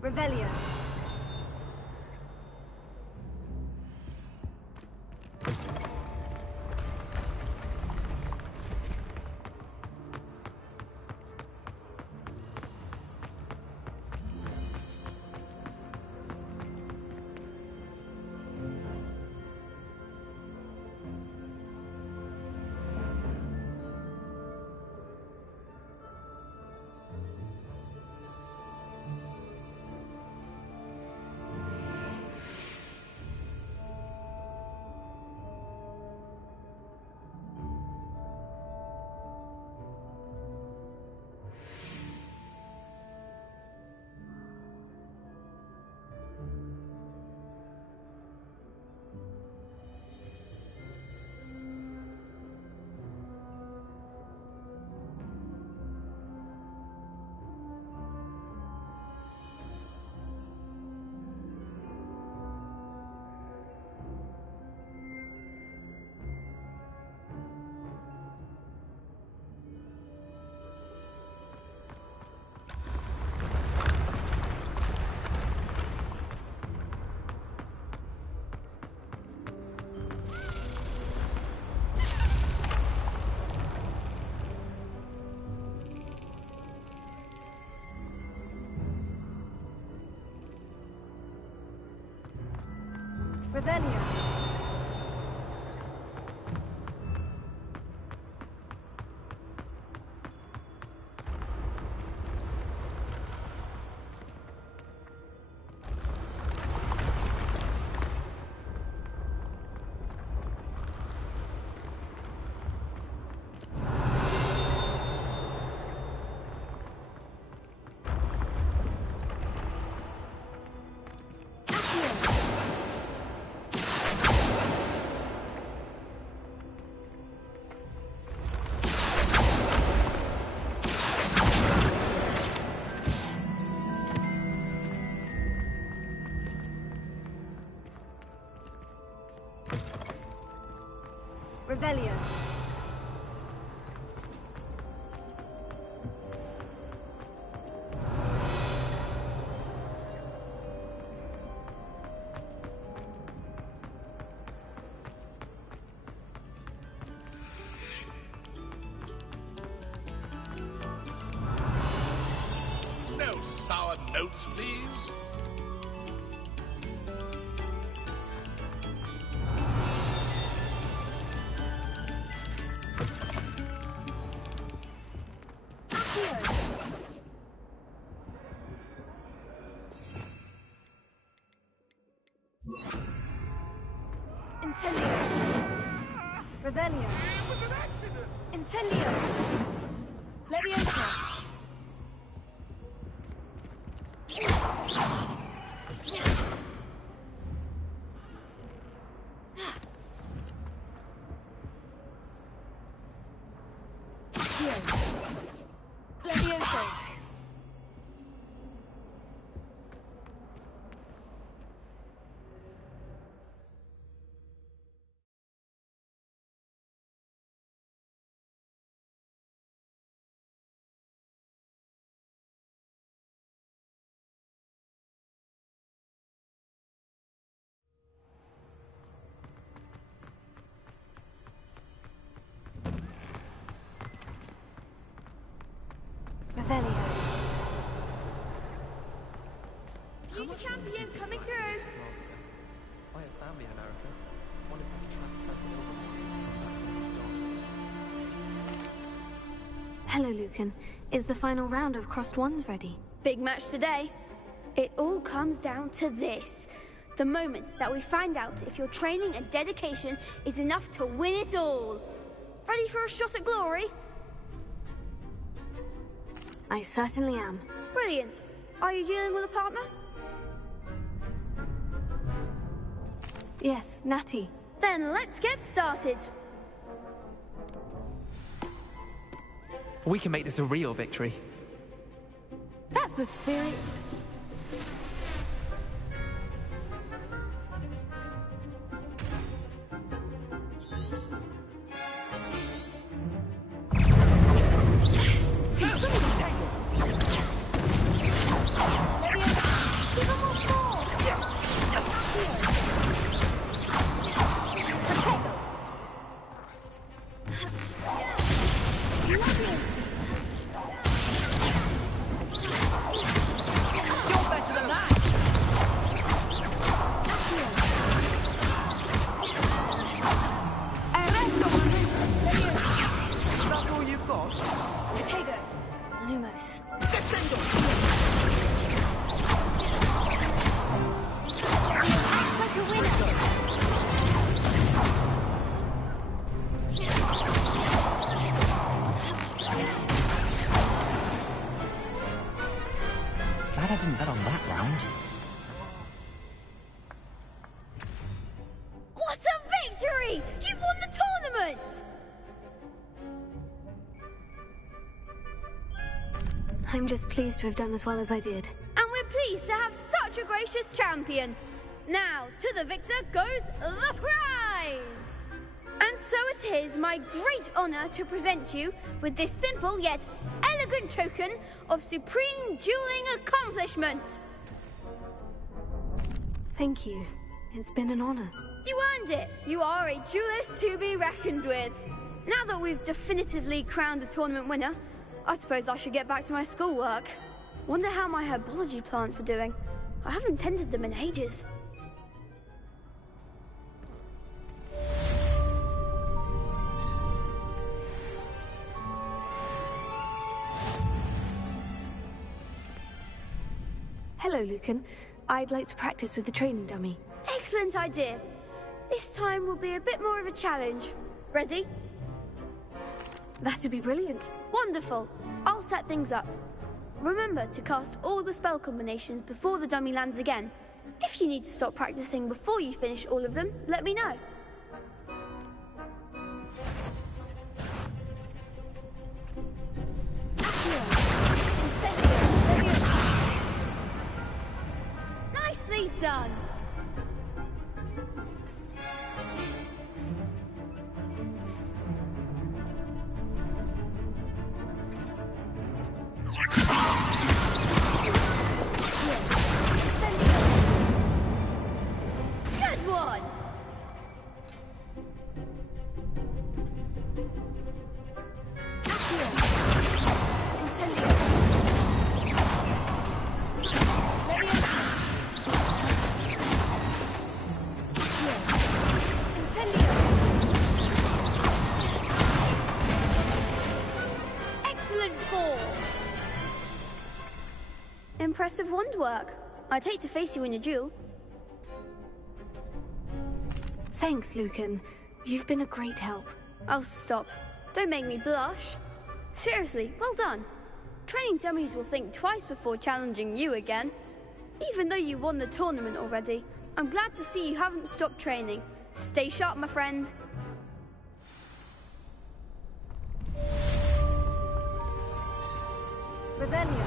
Revelio. Revelio. Revelio. No sour notes, please. Incendio. Revelio. It was an accident. Incendio. Leviosa. Leviosa. Revelio. Future champion coming through. I have family in America. I wonder if I can transfer it over. Hello, Lucan. Is the final round of Crossed Wands ready? Big match today. It all comes down to this. The moment that we find out if your training and dedication is enough to win it all. Ready for a shot at glory? I certainly am. Brilliant. Are you dealing with a partner? Yes, Natty. Then let's get started. We can make this a real victory. That's the spirit. Glad I didn't bet on that round. What a victory! You've won the tournament! I'm just pleased to have done as well as I did. And we're pleased to have such a gracious champion. Now, to the victor goes the prize! And so it is my great honour to present you with this simple yet elegant token of supreme dueling accomplishment. Thank you. It's been an honour. You earned it. You are a duelist to be reckoned with. Now that we've definitively crowned the tournament winner, I suppose I should get back to my schoolwork. Wonder how my herbology plants are doing. I haven't tended them in ages. Hello, Lucan. I'd like to practice with the training dummy. Excellent idea. This time will be a bit more of a challenge. Ready? That'd be brilliant. Wonderful. I'll set things up. Remember to cast all the spell combinations before the dummy lands again. If you need to stop practicing before you finish all of them, let me know. Nicely done. Good one. Excellent ball. Impressive wand work. I'd hate to face you in a duel. Thanks, Lucan. You've been a great help. Oh, stop. Don't make me blush. Seriously, well done. Training dummies will think twice before challenging you again. Even though you won the tournament already, I'm glad to see you haven't stopped training. Stay sharp, my friend. Revelio.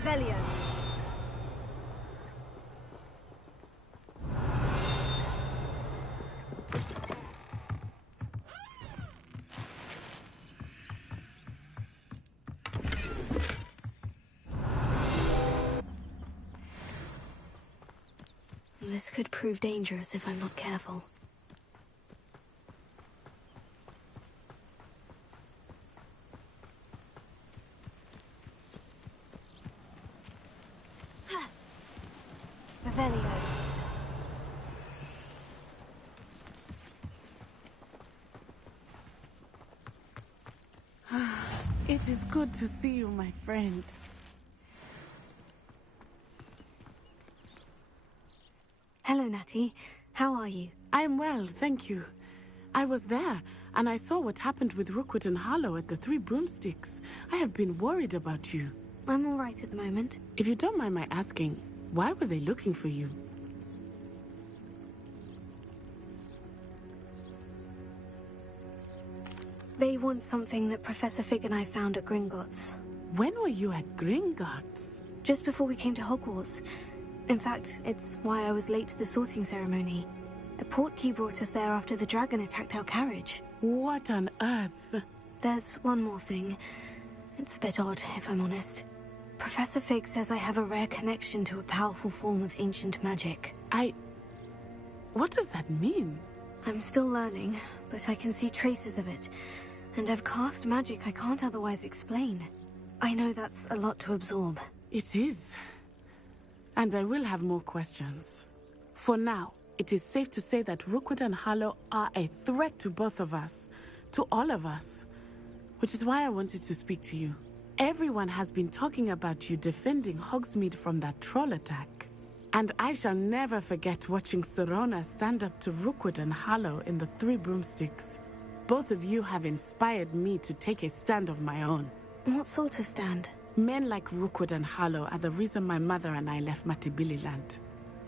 Revelio. This could prove dangerous if I'm not careful. Revelio. It is good to see you, my friend. Hello, Natty. How are you? I'm well, thank you. I was there, and I saw what happened with Rookwood and Harlow at the Three Broomsticks. I have been worried about you. I'm all right at the moment. If you don't mind my asking, why were they looking for you? They want something that Professor Fig and I found at Gringotts. When were you at Gringotts? Just before we came to Hogwarts. In fact, it's why I was late to the sorting ceremony. A portkey brought us there after the dragon attacked our carriage. What on earth? There's one more thing. It's a bit odd, if I'm honest. Professor Fig says I have a rare connection to a powerful form of ancient magic. What does that mean? I'm still learning, but I can see traces of it. And I've cast magic I can't otherwise explain. I know that's a lot to absorb. It is. And I will have more questions. For now, it is safe to say that Rookwood and Harlow are a threat to both of us. To all of us. Which is why I wanted to speak to you. Everyone has been talking about you defending Hogsmeade from that troll attack. And I shall never forget watching Sorona stand up to Rookwood and Harlow in the Three Broomsticks. Both of you have inspired me to take a stand of my own. What sort of stand? Men like Rookwood and Harlow are the reason my mother and I left Matibili-land.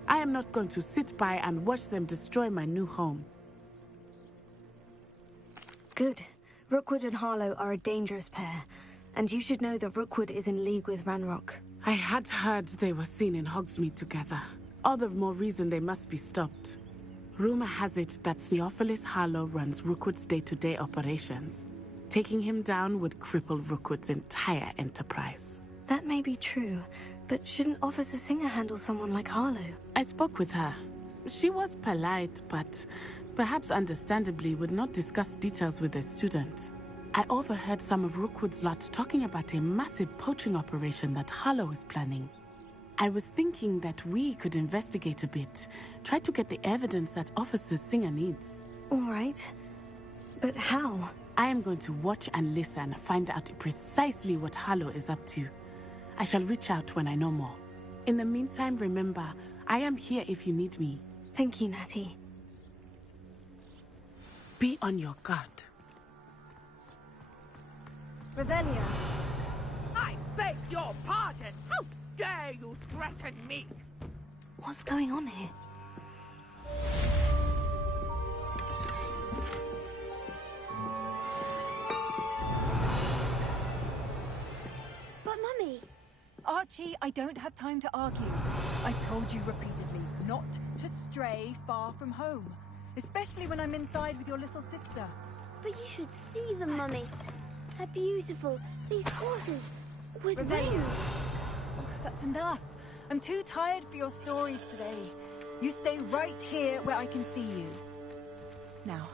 I am not going to sit by and watch them destroy my new home. Good. Rookwood and Harlow are a dangerous pair. And you should know that Rookwood is in league with Ranrock. I had heard they were seen in Hogsmeade together. All the more reason they must be stopped. Rumor has it that Theophilus Harlow runs Rookwood's day-to-day operations. Taking him down would cripple Rookwood's entire enterprise. That may be true, but shouldn't Officer Singer handle someone like Harlow? I spoke with her. She was polite, but perhaps understandably would not discuss details with a student. I overheard some of Rookwood's lot talking about a massive poaching operation that Harlow is planning. I was thinking that we could investigate a bit, try to get the evidence that Officer Singer needs. All right. But how? I am going to watch and listen, find out precisely what Harlow is up to. I shall reach out when I know more. In the meantime, remember, I am here if you need me. Thank you, Natty. Be on your guard. Revelio. I beg your pardon! How dare you threaten me? What's going on here? But Mummy... Archie, I don't have time to argue. I've told you repeatedly not to stray far from home. Especially when I'm inside with your little sister. But you should see them, Mummy. They're beautiful. These horses with Revelio. wings. Oh, that's enough. I'm too tired for your stories today. You stay right here where I can see you. Now,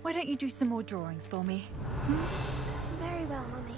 why don't you do some more drawings for me? Very well, Mummy.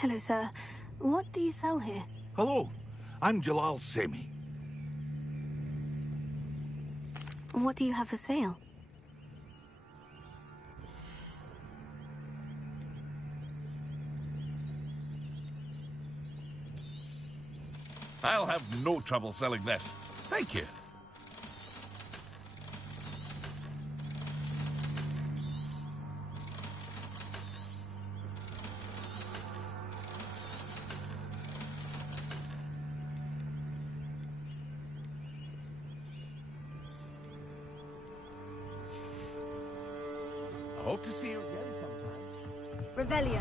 Hello, sir. What do you sell here? Hello, I'm Jalal Semi. What do you have for sale? I'll have no trouble selling this. Thank you. I hope to see you again sometime. Revelio.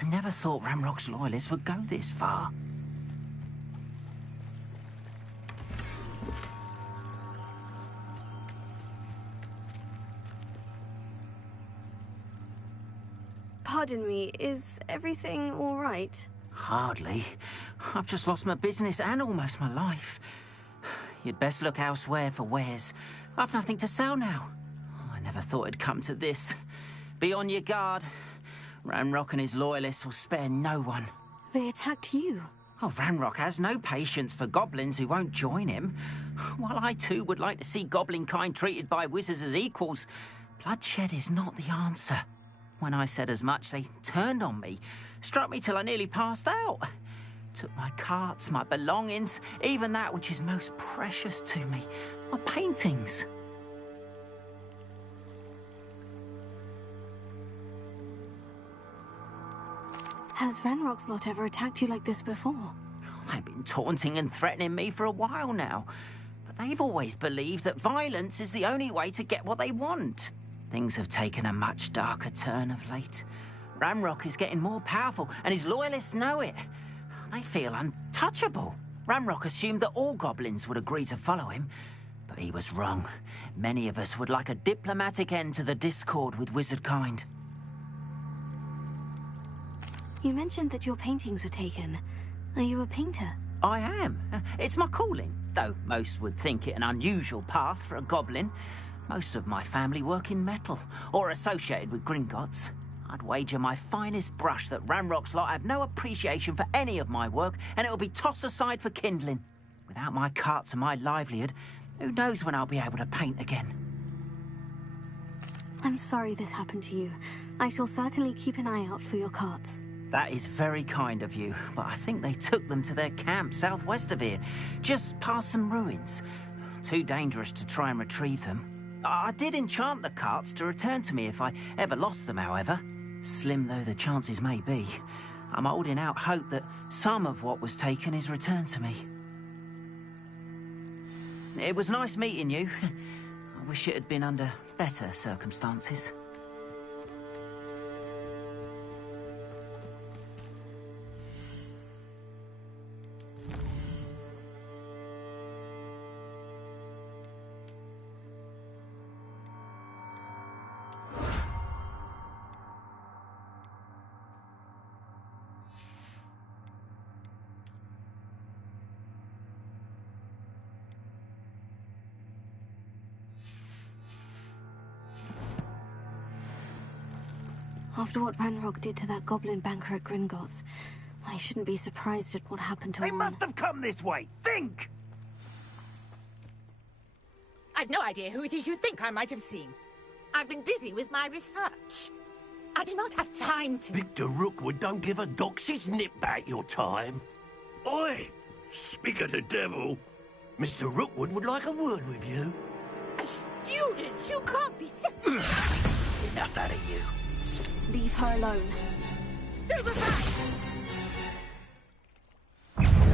I never thought Ramrock's loyalists would go this far. Pardon me, is everything all right? Hardly. I've just lost my business and almost my life. You'd best look elsewhere for wares. I've nothing to sell now. I never thought it'd come to this. Be on your guard. Ranrock and his loyalists will spare no one. They attacked you. Oh, Ranrock has no patience for goblins who won't join him. While I too would like to see goblin kind treated by wizards as equals, bloodshed is not the answer. When I said as much, they turned on me, struck me till I nearly passed out. Took my carts, my belongings, even that which is most precious to me, my paintings. Has Ranrock's lot ever attacked you like this before? They've been taunting and threatening me for a while now, but they've always believed that violence is the only way to get what they want. Things have taken a much darker turn of late. Ranrock is getting more powerful, and his loyalists know it. They feel untouchable. Ranrock assumed that all goblins would agree to follow him, but he was wrong. Many of us would like a diplomatic end to the discord with wizard kind. You mentioned that your paintings were taken. Are you a painter? I am. It's my calling, though most would think it an unusual path for a goblin. Most of my family work in metal, or associated with Gringotts. I'd wager my finest brush that Ranrock's lot have no appreciation for any of my work, and it'll be tossed aside for kindling. Without my carts and my livelihood, who knows when I'll be able to paint again? I'm sorry this happened to you. I shall certainly keep an eye out for your carts. That is very kind of you, but I think they took them to their camp southwest of here, just past some ruins. Too dangerous to try and retrieve them. I did enchant the carts to return to me if I ever lost them, however. Slim though the chances may be, I'm holding out hope that some of what was taken is returned to me. It was nice meeting you. wish it had been under better circumstances. After what Ranrock did to that goblin banker at Gringotts, I shouldn't be surprised at what happened to They Warren. must have come this way. Think! I've no idea who it is you think I might have seen. I've been busy with my research. I do not have time to... Victor Rookwood don't give a doxy's nip back your time. Oi! Speak of the devil. Mr. Rookwood would like a word with you. A student? You can't be... Enough out of you. Leave her alone. Stupefy!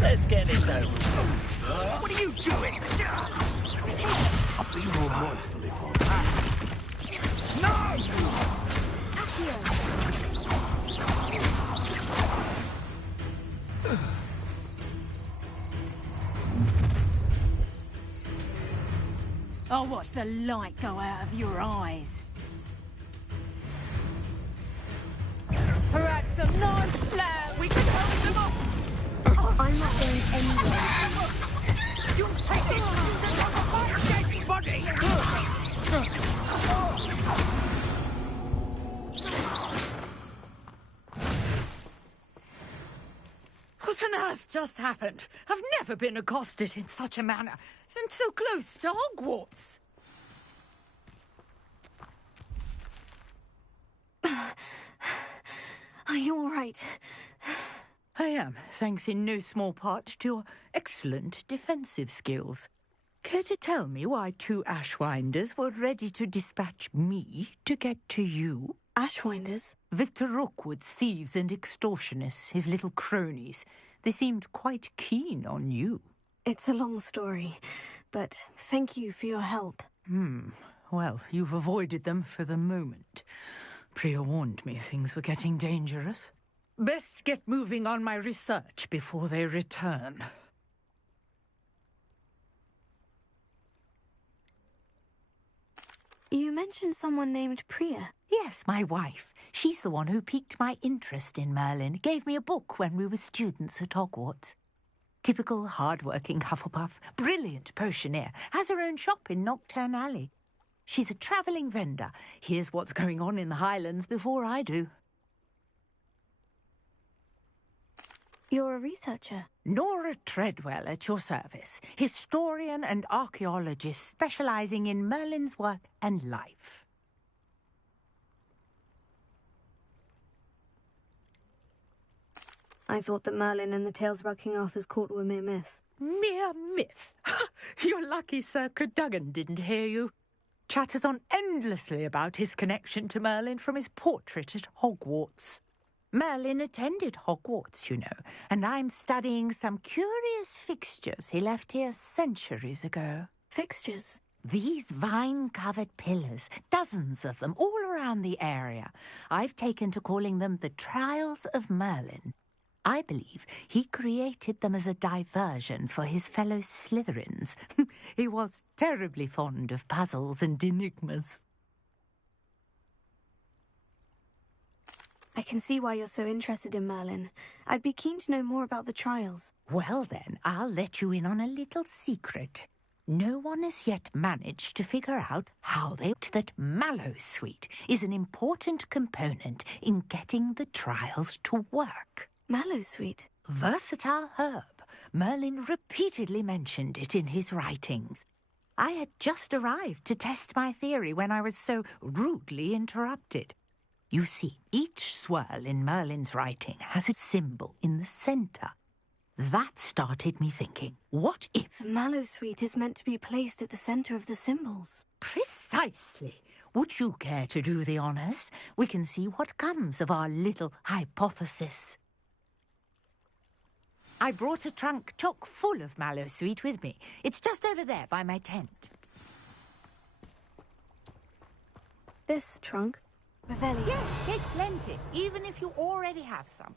Let's get this over. What are you doing? I'll be more mindful if I... No! I'll watch the light go out of your eyes. Perhaps some nice flair we can hold them off. I'm not going anywhere. You take this to my dead body. What on earth just happened? I've never been accosted in such a manner, and so close to Hogwarts. Are you all right? I am, thanks in no small part to your excellent defensive skills. Care to tell me why two Ashwinders were ready to dispatch me to get to you? Ashwinders? Victor Rookwood's thieves and extortionists, his little cronies. They seemed quite keen on you. It's a long story, but thank you for your help. Well, you've avoided them for the moment. Priya warned me things were getting dangerous. Best get moving on my research before they return. You mentioned someone named Priya. Yes, my wife. She's the one who piqued my interest in Merlin. Gave me a book when we were students at Hogwarts. Typical hard-working Hufflepuff, brilliant potioneer, has her own shop in Nocturne Alley. She's a travelling vendor. Hears what's going on in the Highlands before I do. You're a researcher? Nora Treadwell at your service. Historian and archaeologist specialising in Merlin's work and life. I thought that Merlin and the tales about King Arthur's court were mere myth. Mere myth? You're lucky Sir Cadogan didn't hear you. Chatters on endlessly about his connection to Merlin from his portrait at Hogwarts. Merlin attended Hogwarts, you know, and I'm studying some curious fixtures he left here centuries ago. Fixtures? These vine-covered pillars, dozens of them, all around the area. I've taken to calling them the Trials of Merlin. I believe he created them as a diversion for his fellow Slytherins. He was terribly fond of puzzles and enigmas. I can see why you're so interested in Merlin. I'd be keen to know more about the trials. Well then, I'll let you in on a little secret. No one has yet managed to figure out how that Mallowsweet is an important component in getting the trials to work. Mallowsweet? Versatile herb. Merlin repeatedly mentioned it in his writings. I had just arrived to test my theory when I was so rudely interrupted. You see, each swirl in Merlin's writing has a symbol in the centre. That started me thinking, what if... Mallowsweet is meant to be placed at the centre of the symbols. Precisely. Would you care to do the honours? We can see what comes of our little hypothesis. I brought a trunk chock full of Mallowsweet with me. It's just over there by my tent. this trunk. Revelli. Yes, take plenty, even if you already have some.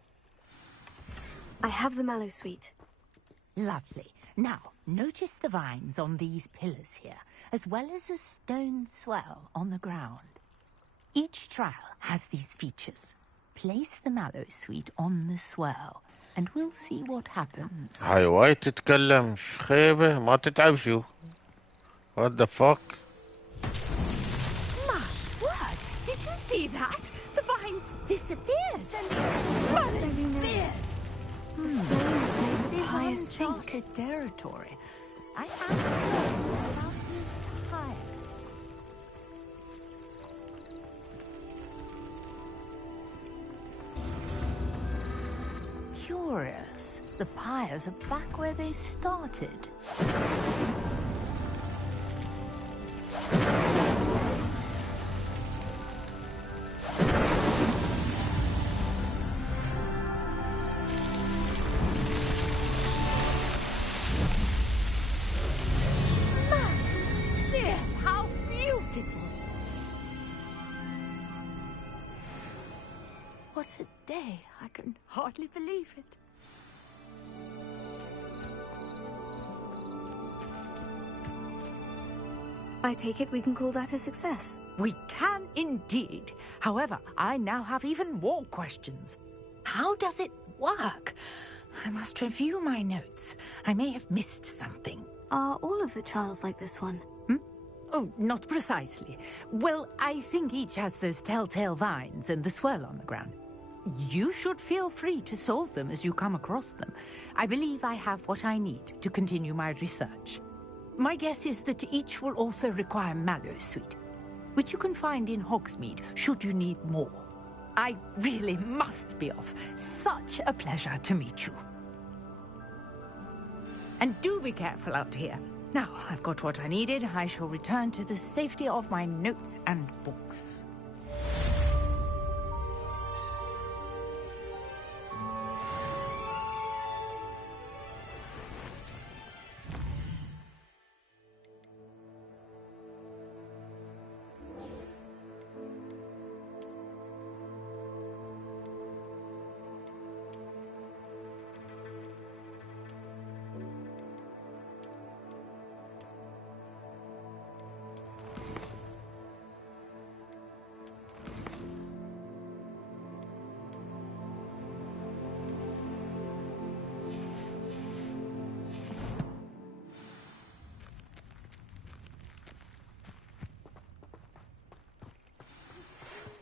I have the mallow sweet. Lovely. Now, notice the vines on these pillars here, as well as a stone swell on the ground. Each trial has these features. Place the mallow sweet on the swell, and we'll see what happens. هاي وايد تتكلم خيبة ما تتعب شو. What the fuck? My word! Did you see that? The vines disappeared and disappeared. This is uncharted territory. I have questions about these pyres. Curious. The pyres are back where they started. How beautiful! What a day. I can hardly believe it. I take it we can call that a success. We can indeed. However, I now have even more questions. How does it work? I must review my notes. I may have missed something. Are all of the trials like this one? Oh, not precisely. Well, I think each has those telltale vines and the swirl on the ground. You should feel free to solve them as you come across them. I believe I have what I need to continue my research. My guess is that each will also require mallow sweet, which you can find in Hogsmeade should you need more. I really must be off. Such a pleasure to meet you. And do be careful out here. Now I've got what I needed. I shall return to the safety of my notes and books.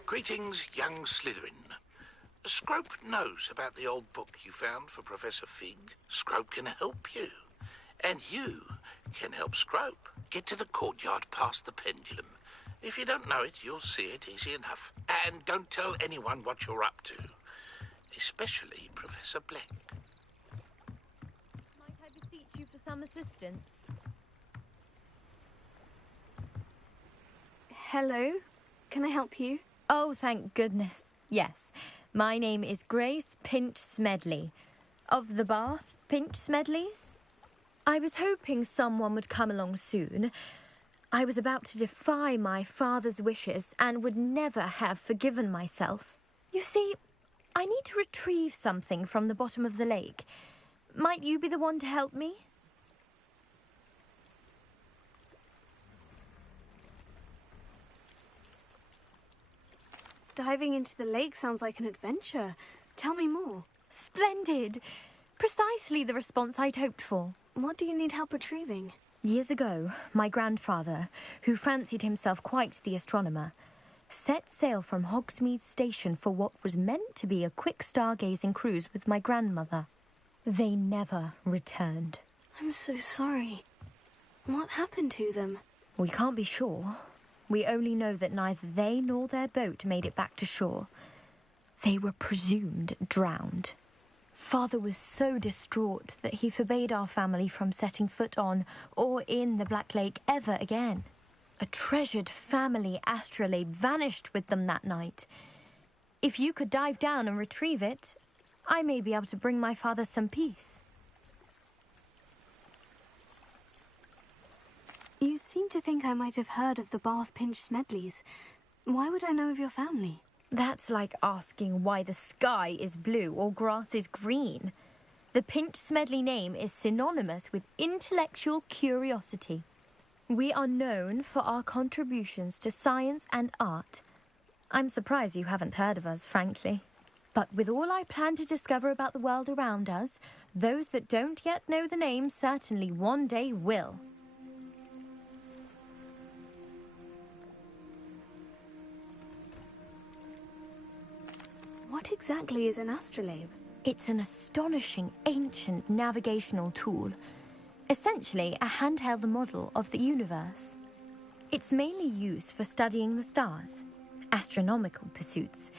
Greetings, young Slytherin. Scrope knows about the old book you found for Professor Fig. Scrope can help you. And you can help Scrope. Get to the courtyard past the pendulum. If you don't know it, you'll see it easy enough. And don't tell anyone what you're up to. Especially Professor Black. Might I beseech you for some assistance? Hello? Can I help you? Oh, thank goodness. Yes. My name is Grace Pinch Smedley. Of the Bath Pinch Smedleys? I was hoping someone would come along soon. I was about to defy my father's wishes and would never have forgiven myself. You see, I need to retrieve something from the bottom of the lake. Might you be the one to help me? Diving into the lake sounds like an adventure. Tell me more. Splendid! Precisely the response I'd hoped for. What do you need help retrieving? Years ago, my grandfather, who fancied himself quite the astronomer, set sail from Hogsmeade Station for what was meant to be a quick stargazing cruise with my grandmother. They never returned. I'm so sorry. What happened to them? We can't be sure. We only know that neither they nor their boat made it back to shore. They were presumed drowned. Father was so distraught that he forbade our family from setting foot on or in the Black Lake ever again. A treasured family astrolabe vanished with them that night. If you could dive down and retrieve it, I may be able to bring my father some peace. You seem to think I might have heard of the Bath Pinch Smedleys. Why would I know of your family? That's like asking why the sky is blue or grass is green. The Pinch Smedley name is synonymous with intellectual curiosity. We are known for our contributions to science and art. I'm surprised you haven't heard of us, frankly. But with all I plan to discover about the world around us, those that don't yet know the name certainly one day will. What exactly is an astrolabe? It's an astonishing ancient navigational tool. Essentially a handheld model of the universe. It's mainly used for studying the stars, astronomical pursuits,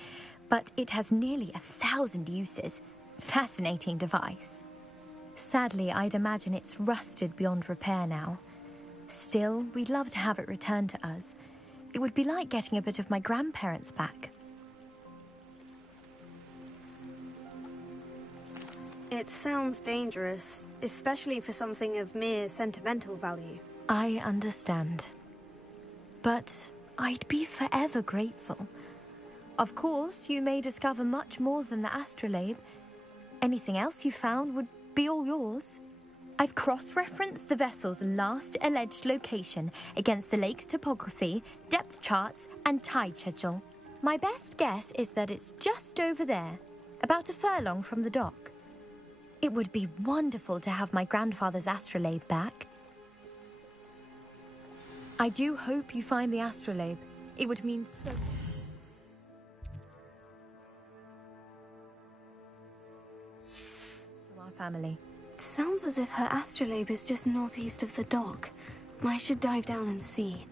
but it has nearly 1,000 uses. Fascinating device. Sadly, I'd imagine it's rusted beyond repair now. Still, we'd love to have it returned to us. It would be like getting a bit of my grandparents back. It sounds dangerous, especially for something of mere sentimental value. I understand. But I'd be forever grateful. Of course, you may discover much more than the astrolabe. Anything else you found would be all yours. I've cross-referenced the vessel's last alleged location against the lake's topography, depth charts, and tide schedule. My best guess is that it's just over there, about a furlong from the dock. It would be wonderful to have my grandfather's astrolabe back. I do hope you find the astrolabe. It would mean so... to our family. It sounds as if her astrolabe is just northeast of the dock. I should dive down and see.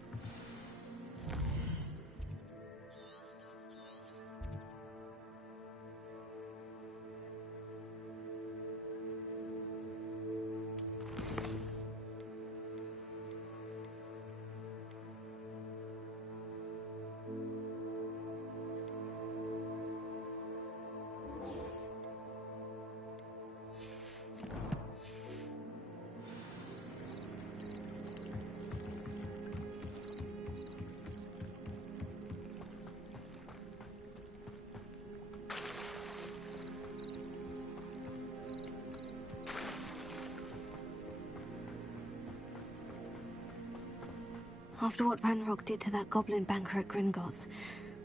After what Ranrock did to that goblin banker at Gringotts,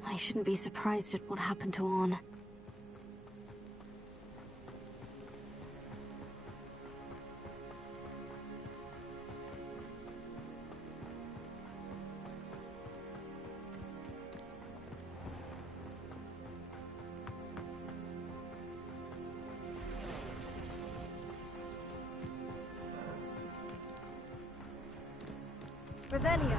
I shouldn't be surprised at what happened to Orn. Revelio.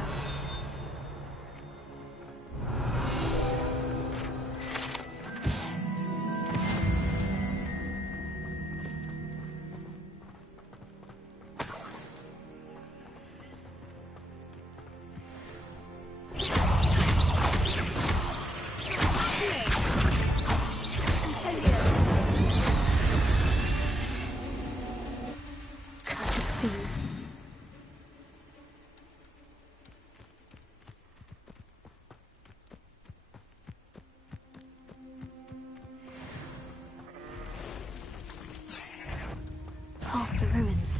Past the ruins.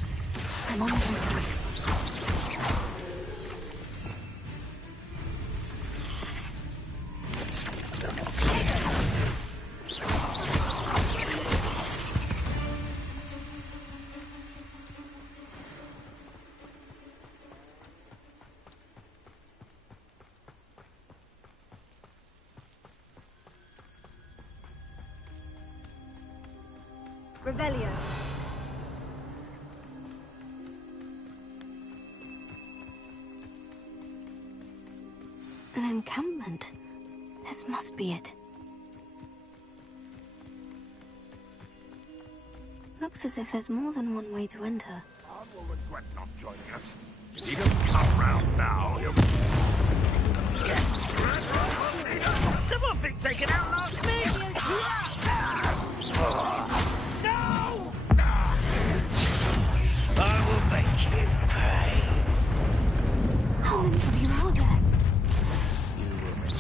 I'm on the way. Revelio. An encampment. This must be it. Looks as if there's more than one way to enter. I will regret not joining us. If he doesn't come round now, he'll... Someone thinks they can outlast me! No! I will make you pay. How many of you are there? You will miss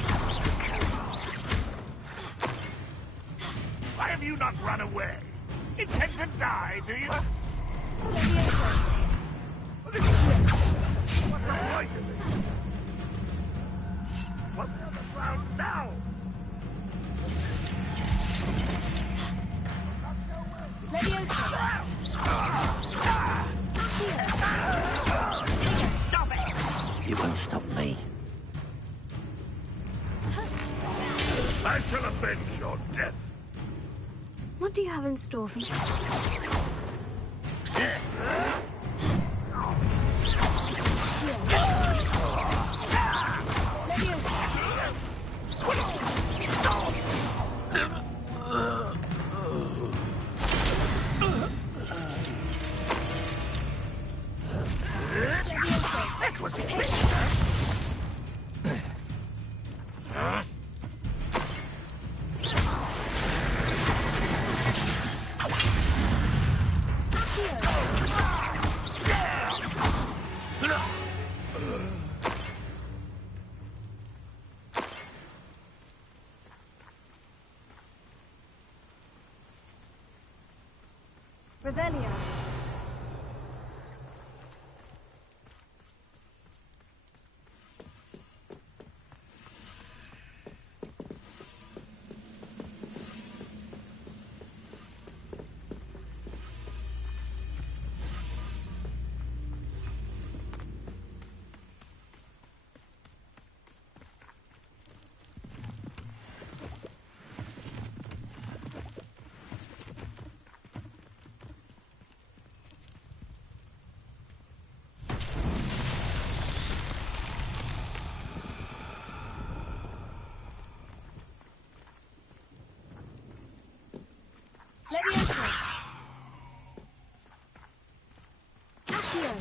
It won't stop me. I shall avenge your death. What do you have in store for me? That was Revelio. Leviosa. Accio.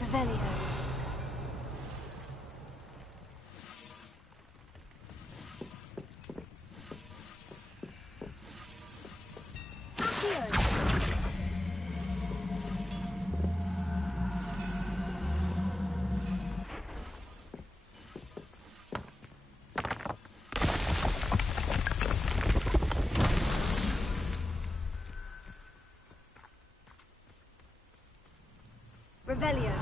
Revelio. Revelio.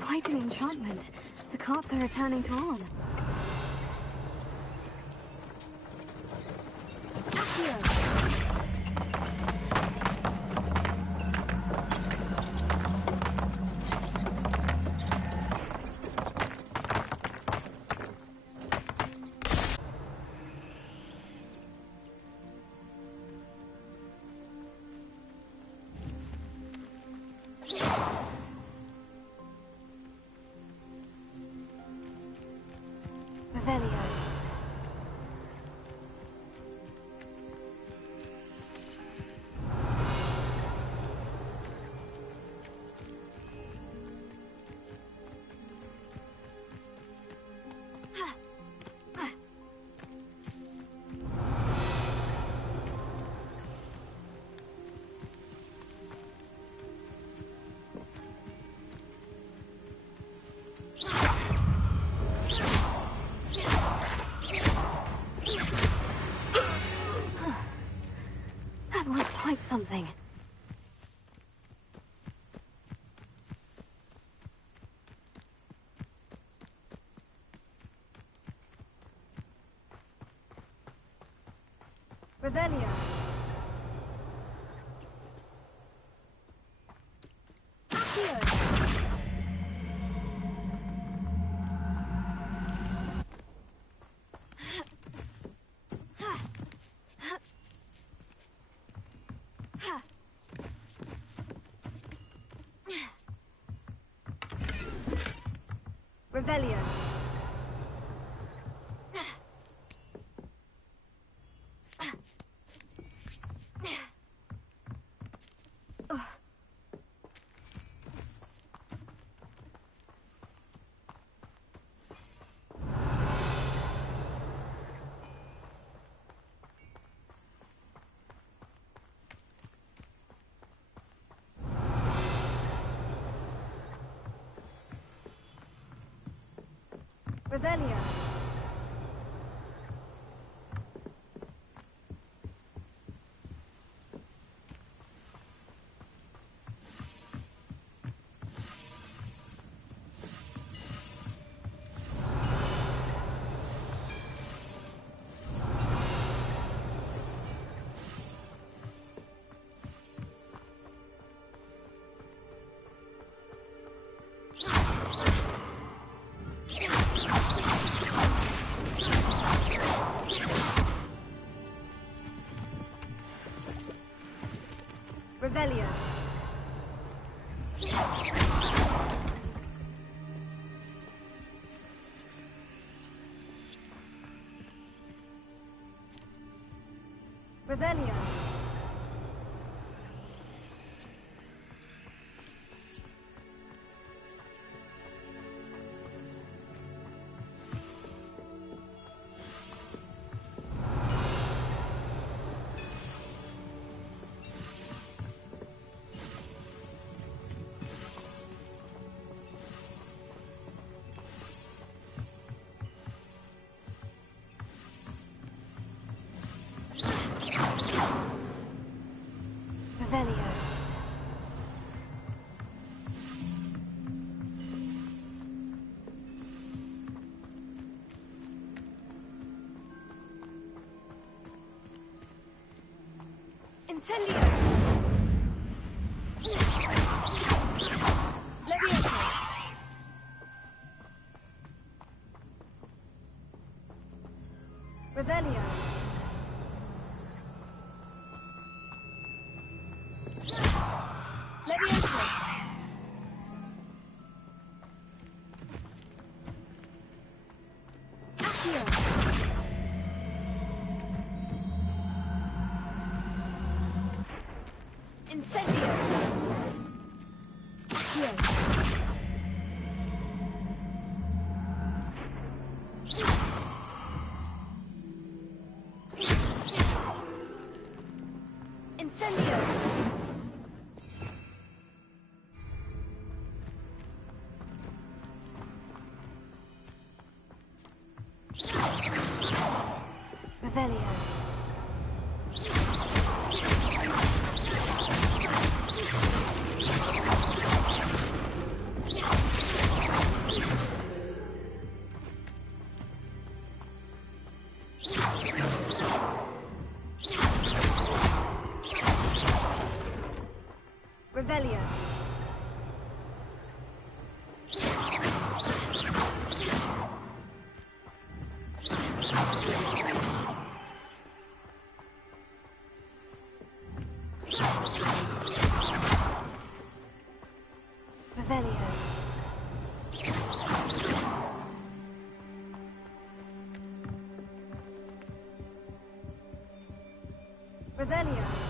Quite an enchantment. The carts are returning to on. Revelio. That was quite something. Revelio. Revelio. Revelio. Revelio. Revelio. Revelio. Incendio. Levioso. Revelio. Levioso. Accio. Incendio. Accio. Incendio. Revelio. Revelio. Revelio. Revelio.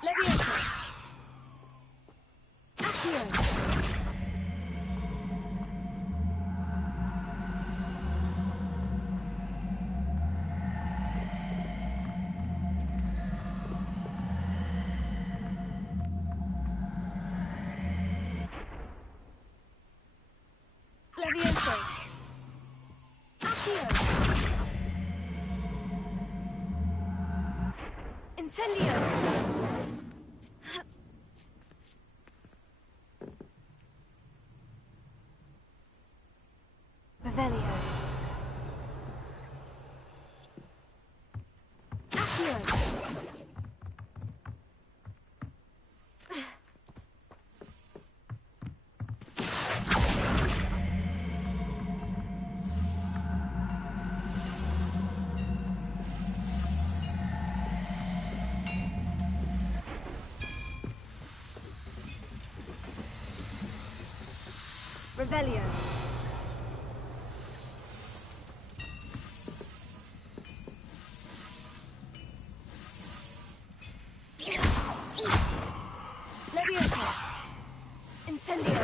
Levioso. Accio. Levioso. Accio. Incendio. Revelio. Accio. Revelio. Leviosa. Incendio.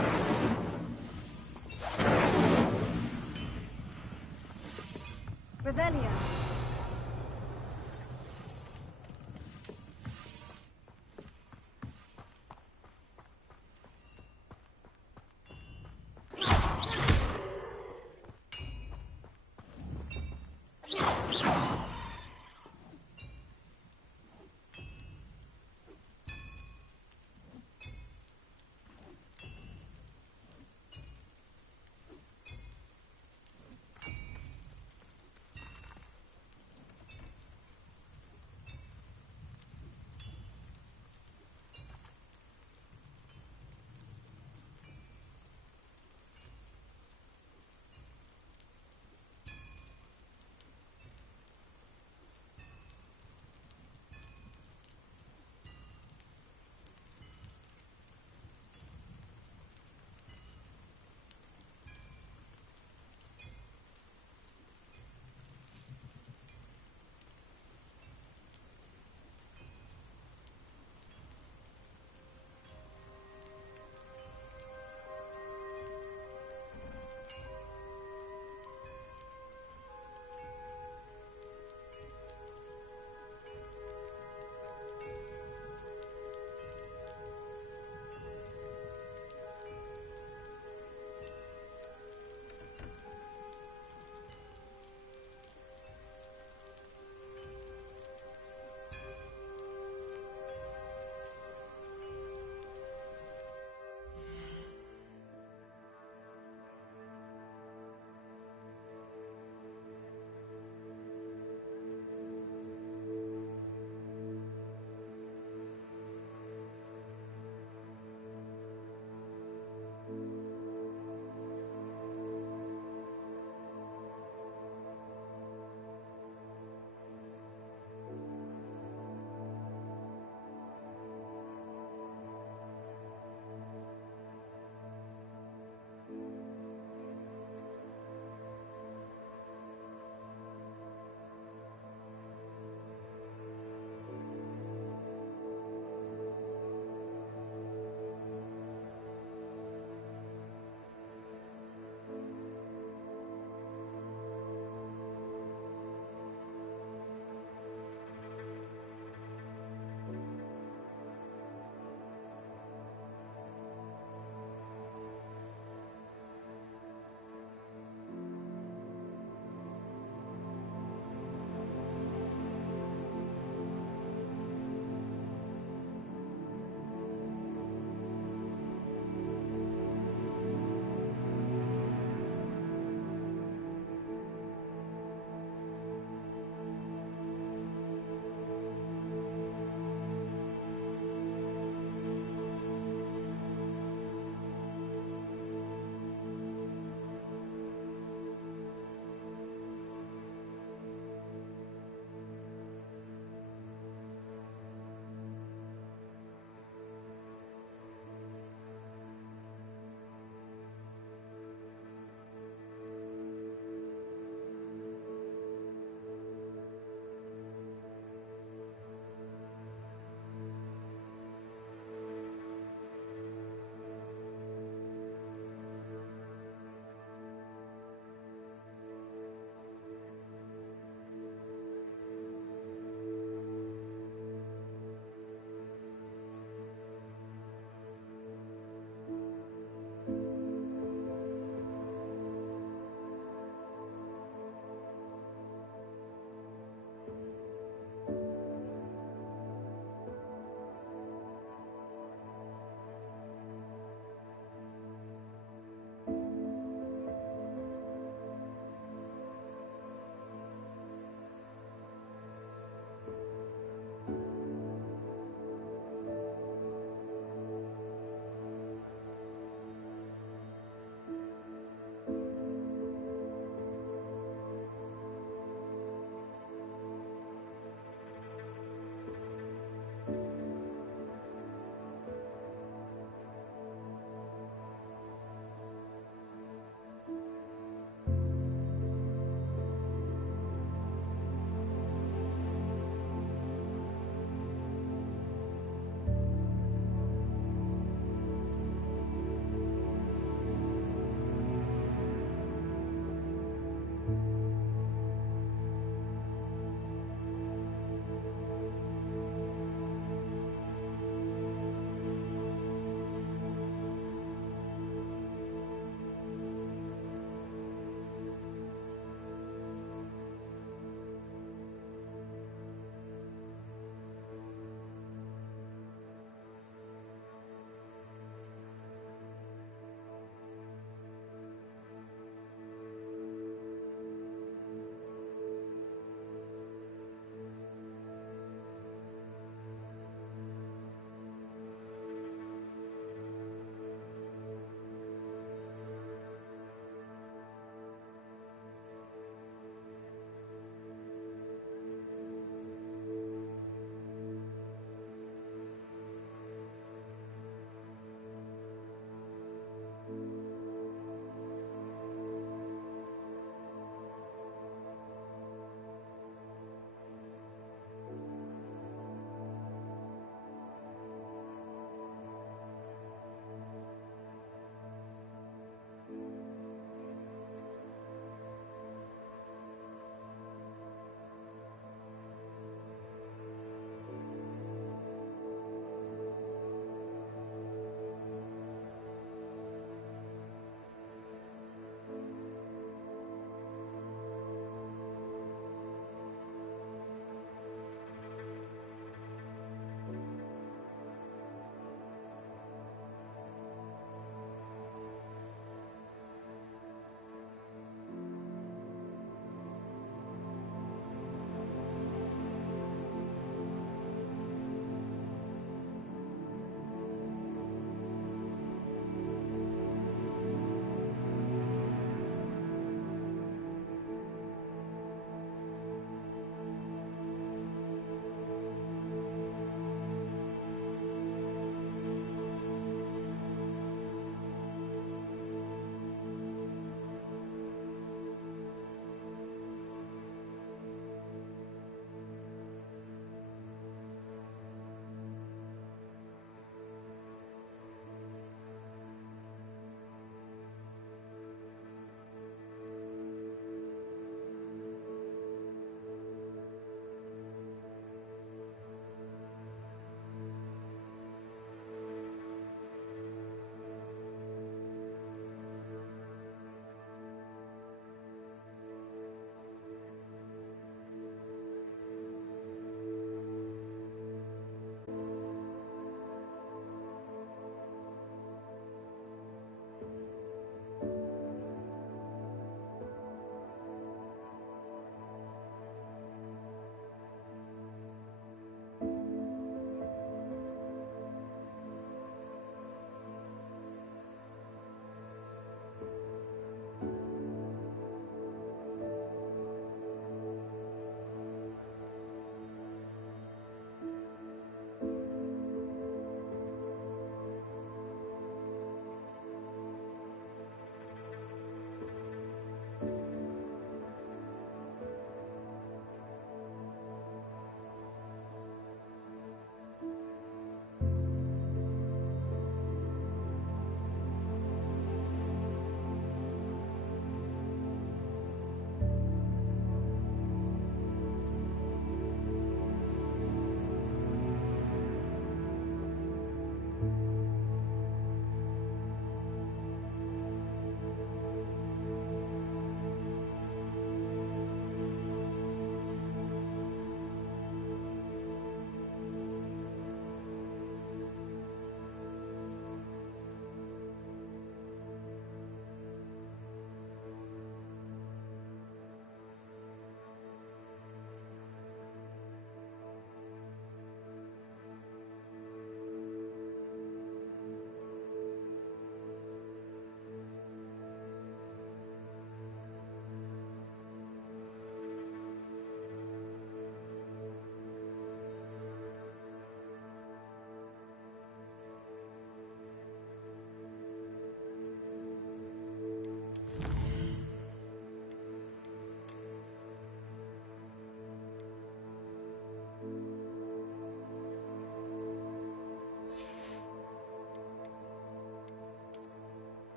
Revelio.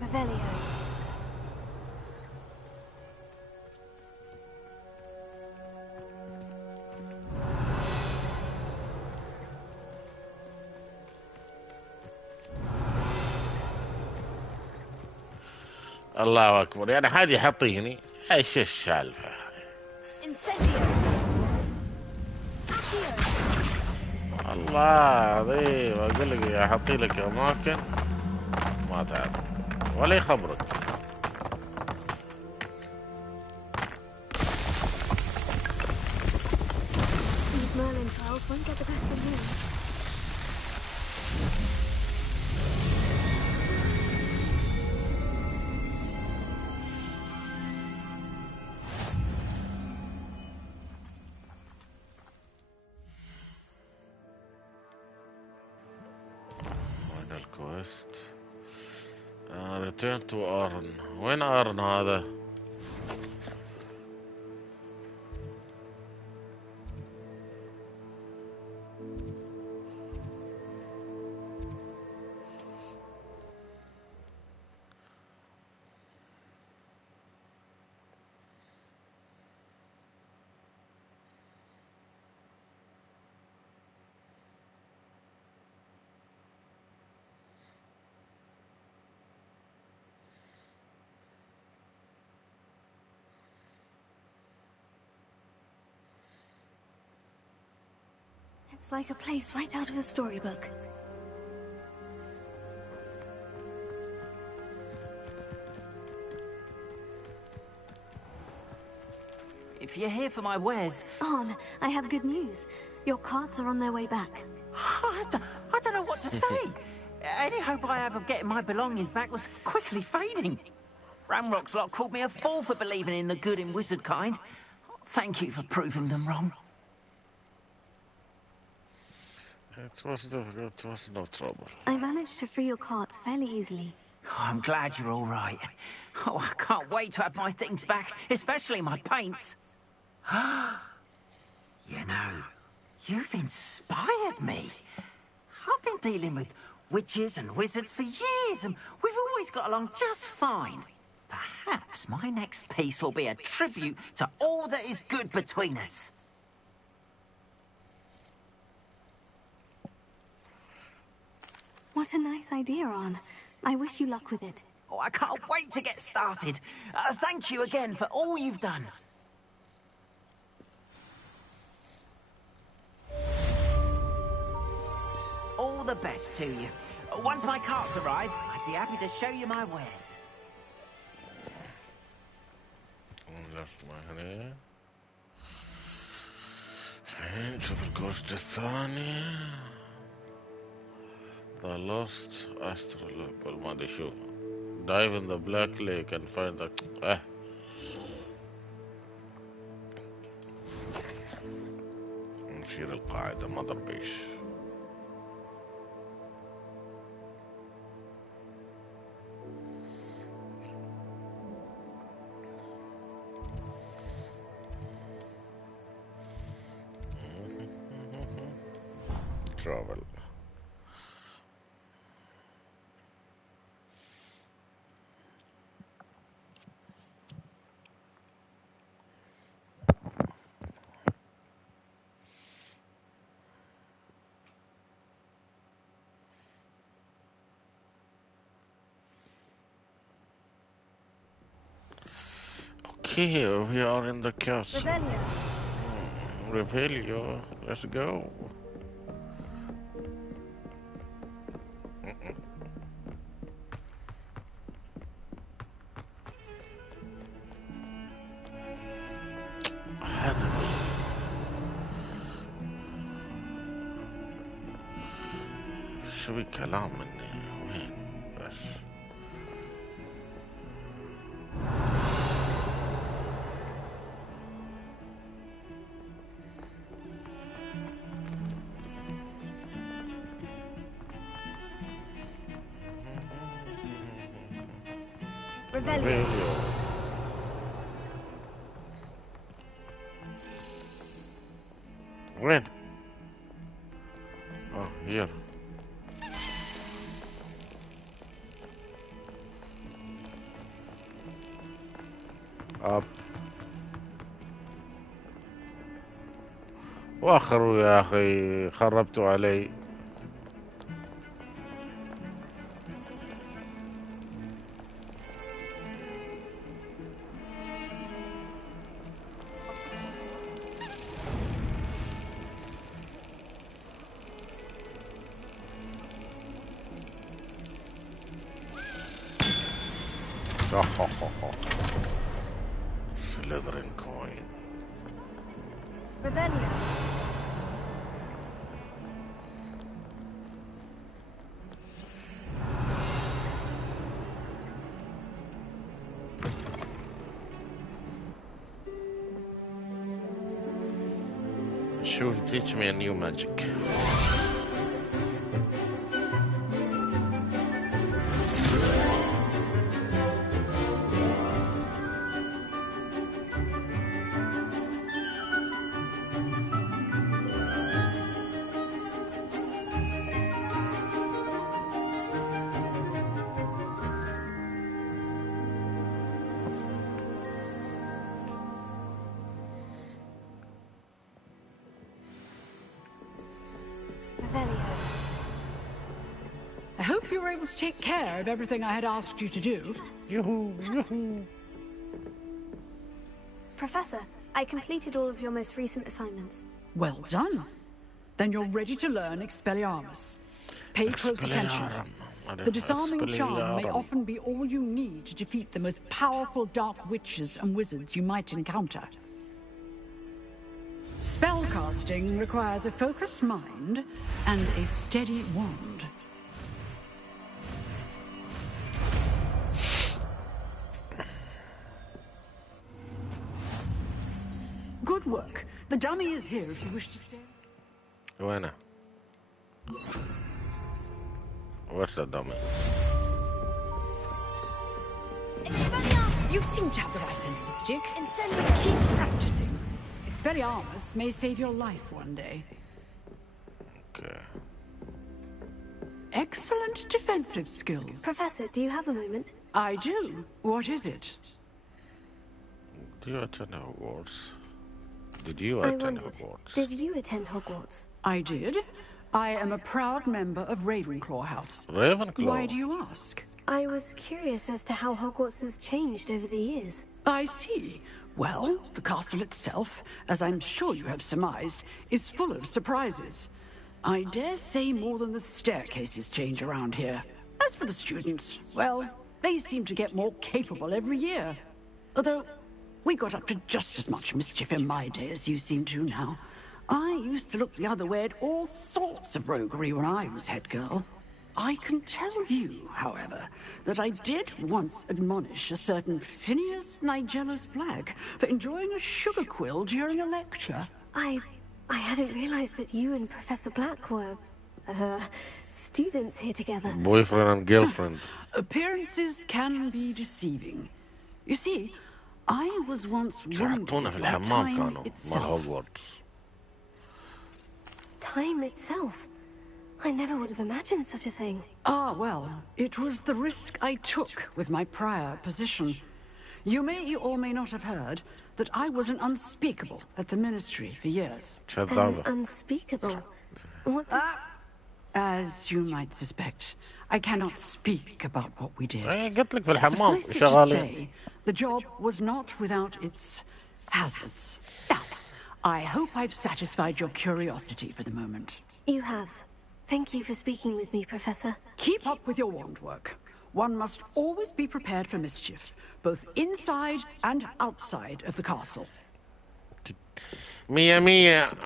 Revelio. الله اكبر، يعني حد يحطيني ايش السالفه؟ Incendio. الله عظيم، اقول لك احطي لك اماكن ما تعرف ولا يخبرك. These Merlin trials won't get the best of me. وين الكويست؟ return to ارن. وين ارن هذا؟ It's like a place right out of a storybook. If you're here for my wares... Arn, I have good news. Your carts are on their way back. I don't know what to say. Any hope I have of getting my belongings back was quickly fading. Ramrock's lot called me a fool for believing in the good in wizard kind. Thank you for proving them wrong. It was difficult, it was no trouble. I managed to free your carts fairly easily. Oh, I'm glad you're all right. Oh, I can't wait to have my things back, especially my paints. You know, you've inspired me. I've been dealing with witches and wizards for years, and we've always got along just fine. Perhaps my next piece will be a tribute to all that is good between us. What a nice idea, Arn. I wish you luck with it. Oh, I can't wait to get started. Thank you again for all you've done. All the best to you. Once my carts arrive, I'd be happy to show you my wares. هنا الحين نشوف الكوست الثاني. The Lost Astral ما ادري شو. Dive in the Black Lake and find the نشيل القاعدة ما ضربيش. Travel. Okay, we are in the castle. Revelio, let's go. شوي كلام مني وين بس. Revelio. وين؟ here. أب وأخروا يا أخي خربتوا علي. Slytherin coin. Revelio. She will teach me a new magic. I hope you were able to take care of everything I had asked you to do. Yoo-hoo, yoo-hoo. Professor, I completed all of your most recent assignments. Well done. Then you're ready to learn Expelliarmus. Pay close attention. The disarming charm may often be all you need to defeat the most powerful dark witches and wizards you might encounter. Spellcasting requires a focused mind and a steady wand. Good work. The dummy is here if you wish to stay. وينه؟ Where's the dummy? You seem to have the right end of the stick. Keep practicing. Expelliarmus may save your life one day. Okay. Excellent defensive skills. Professor, do you have a moment? I do. What is it? Do you attend Hogwarts? Did you attend Hogwarts? Did you attend Hogwarts? I did. I am a proud member of Ravenclaw House. Ravenclaw? Why do you ask? I was curious as to how Hogwarts has changed over the years. I see. Well, the castle itself, as I'm sure you have surmised, is full of surprises. I dare say more than the staircases change around here. As for the students, well, they seem to get more capable every year. Although, we got up to just as much mischief in my day as you seem to now. I used to look the other way at all sorts of roguery when I was head girl. I can tell you, however, that I did once admonish a certain Phineas Nigellus Black for enjoying a sugar quill during a lecture. I hadn't realized that you and Professor Black were, students here together. Boyfriend and girlfriend. Appearances can be deceiving. You see, I was once wounded by time itself. Time itself? I never would have imagined such a thing. Ah, well, it was the risk I took with my prior position. You may or may not have heard that I was an unspeakable at the Ministry for years. An unspeakable? What does... As you might suspect, I cannot speak about what we did. Suffice it to say, the job was not without its hazards. Now, I hope I've satisfied your curiosity for the moment. You have. Thank you for speaking with me, Professor. Keep up with your wand work. One must always be prepared for mischief, both inside and outside of the castle. 100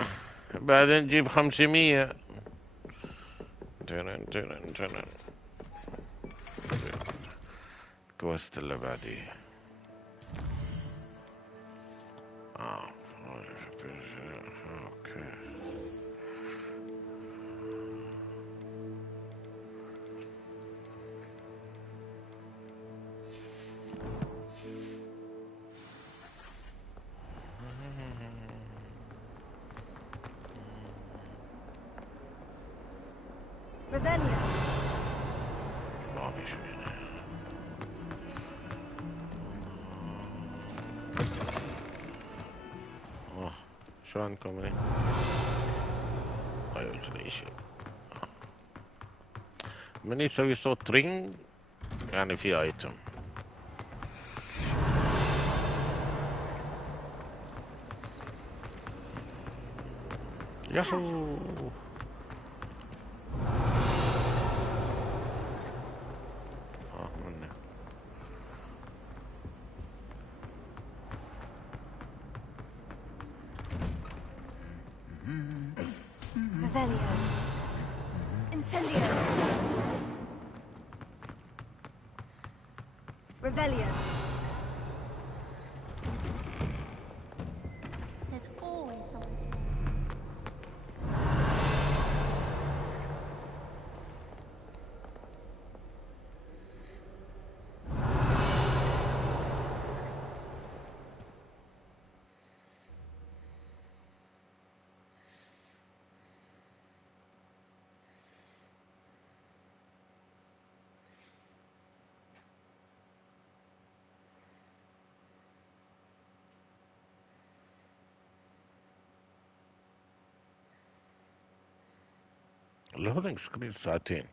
بعدين نجيب 500 كوست اللي بعديه اوكي Revelio. شو عندكم ايه؟ ما قلت لي شيء. من يسوي صوت رينج يعني في ايتم. ياهو. منه. Revelio. Incendio. Revelio. There's always something. اللودنج سكرين ساعتين.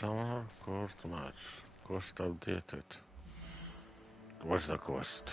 Summer course match. Quest updated. Where's the quest?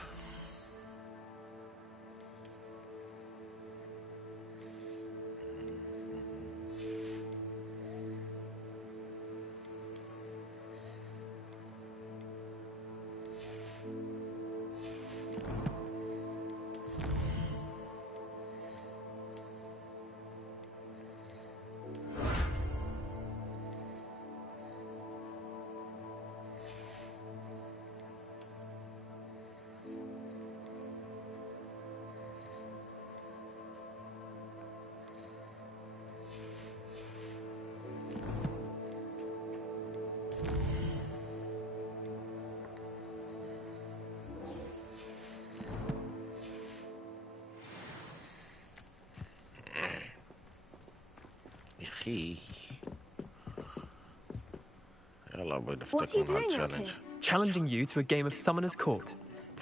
What are you doing out here? Challenging you to a game of Summoner's Court.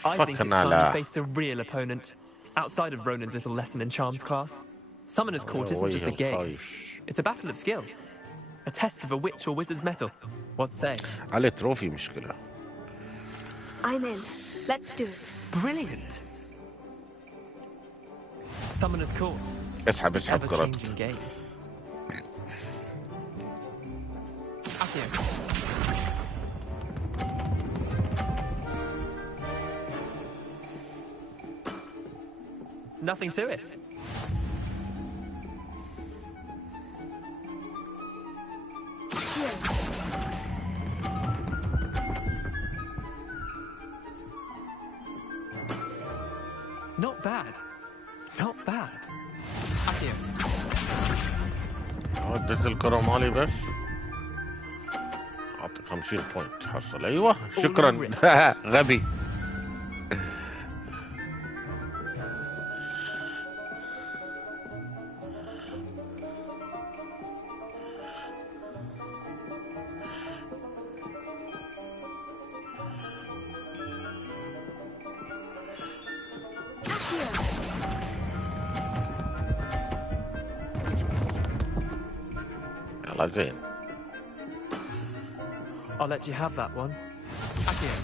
I think it's time you faced a real opponent, outside of Ronan's little lesson in charms class. Summoner's Court isn't just a game. It's a battle of skill. A test of a witch or wizard's mettle. What say? عليه تروفي مشكلة. I'm in. Let's do it. Brilliant. Summoner's Court. اسحب كرة. Ever-changing game. Akio. Nothing to it. Not bad. Not bad. Akio. اديت الكرة مالي بس. اعطيك 50 بوينت حصل. ايوه شكرا. غبي. زين. I'll let you have that one. Akio.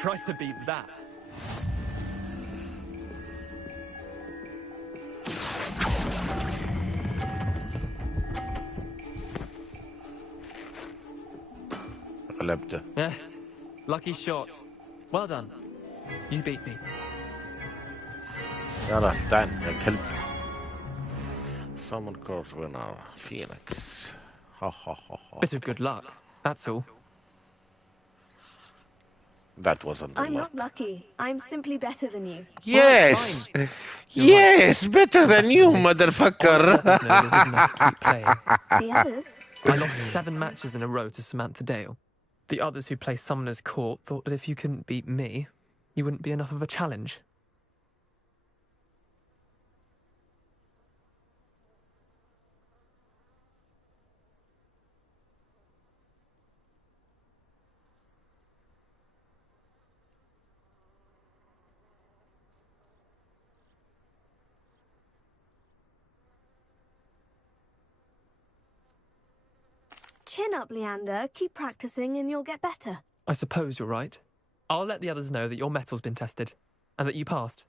Try to beat that. غلبته. Yeah. Lucky shot. Well done. You beat me. يلا تعال يا كلب. Summon course winner Phoenix. Ha ha ha ha. Bit of good luck. That's all. That wasn't I'm not lucky. I'm simply better than you. Yes. Yes, better than you, motherfucker. Keep playing. The others? I lost 7 matches in a row to Samantha Dale. The others who play Summoner's Court thought that if you couldn't beat me, you wouldn't be enough of a challenge. Chin up, Leander. Keep practicing and you'll get better. I suppose you're right. I'll let the others know that your metal's been tested, and that you passed.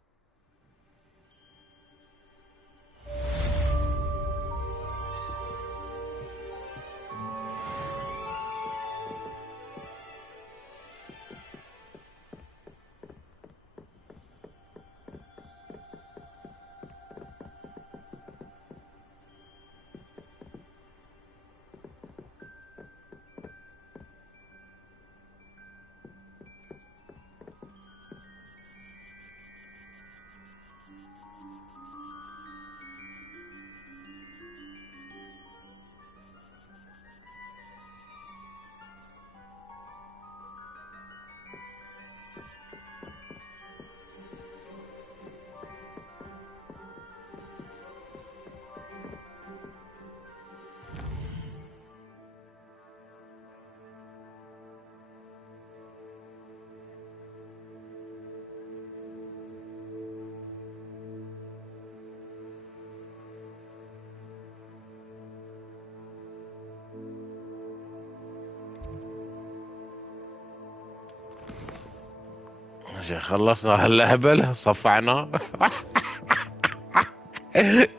خلصنا هاللهبل صفعناه.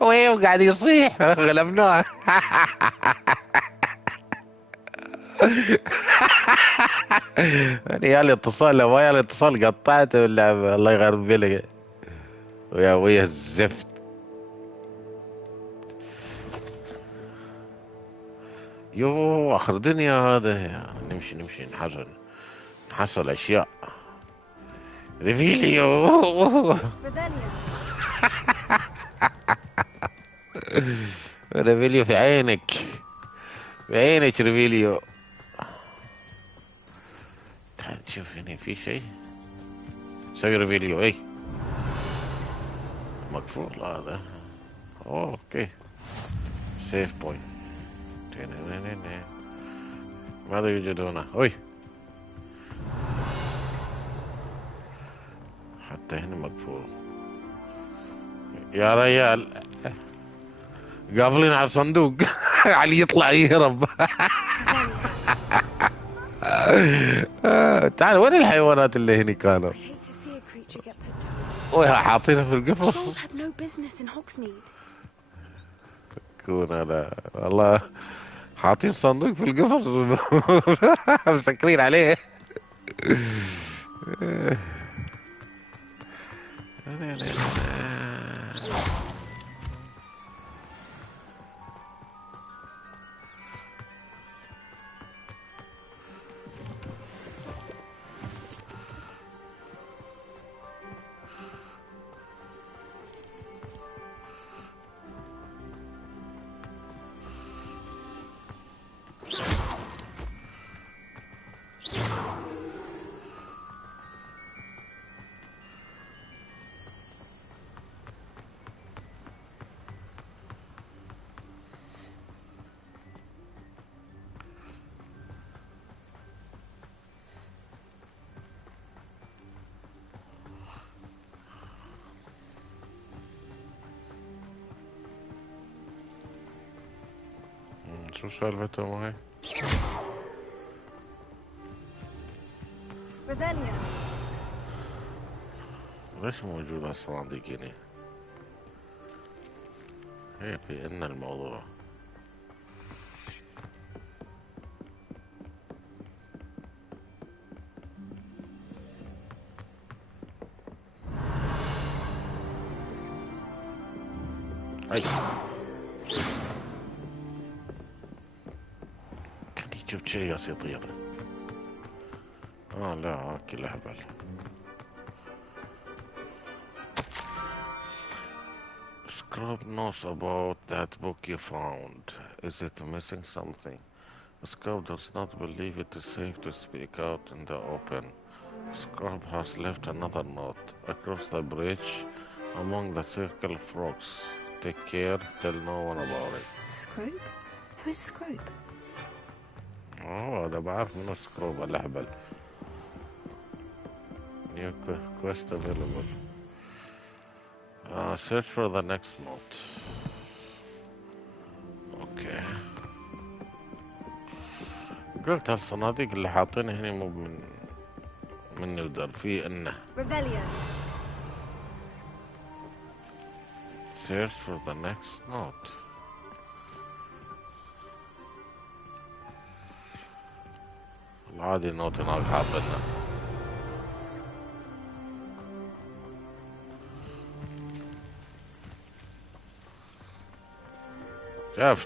وين قاعد يصيح غلبناه. يا لي اتصال لو يا لي اتصال قطعته اللعبة الله يغرب لك ويا ويا الزفت. يو اخر دنيا هذا. نمشي نحصل اشياء. ريفيليو. ريفيليو في عينك ريفيليو. تعال تشوف هنا في شيء. سوي ريفيليو. اي مقفول هذا. اوكي سيف بوينت. ماذا يوجد هنا؟ اوي حتى هنا مقفول يا ريال. قافلين على الصندوق. علي يطلع يهرب. تعال وين الحيوانات اللي هنا كانوا؟ حاطينها في القفص. كون هذا والله حاطين صندوق في القفص. مسكرين عليه. شو سالفتهم هاي؟ ليش موجودة الصناديق هنا؟ هي في إن الموضوع أي شفت شيء يطير. لا كله هبل. Scribe knows about that book you found. Is it missing something? Scrub does not believe it is safe to speak out in the open. Scrub has left another note across the bridge among the circle of rocks. Take care, tell no one about it. Scrope? Who is Scrope? ده بعرف منه سكروب الأهبل. New quest available. Search for the next note. Okay. قلت هالصناديق اللي حاطينها هنا مو من نقدر في إنه. Search for the next note. العادي نوت هناك حاطينها.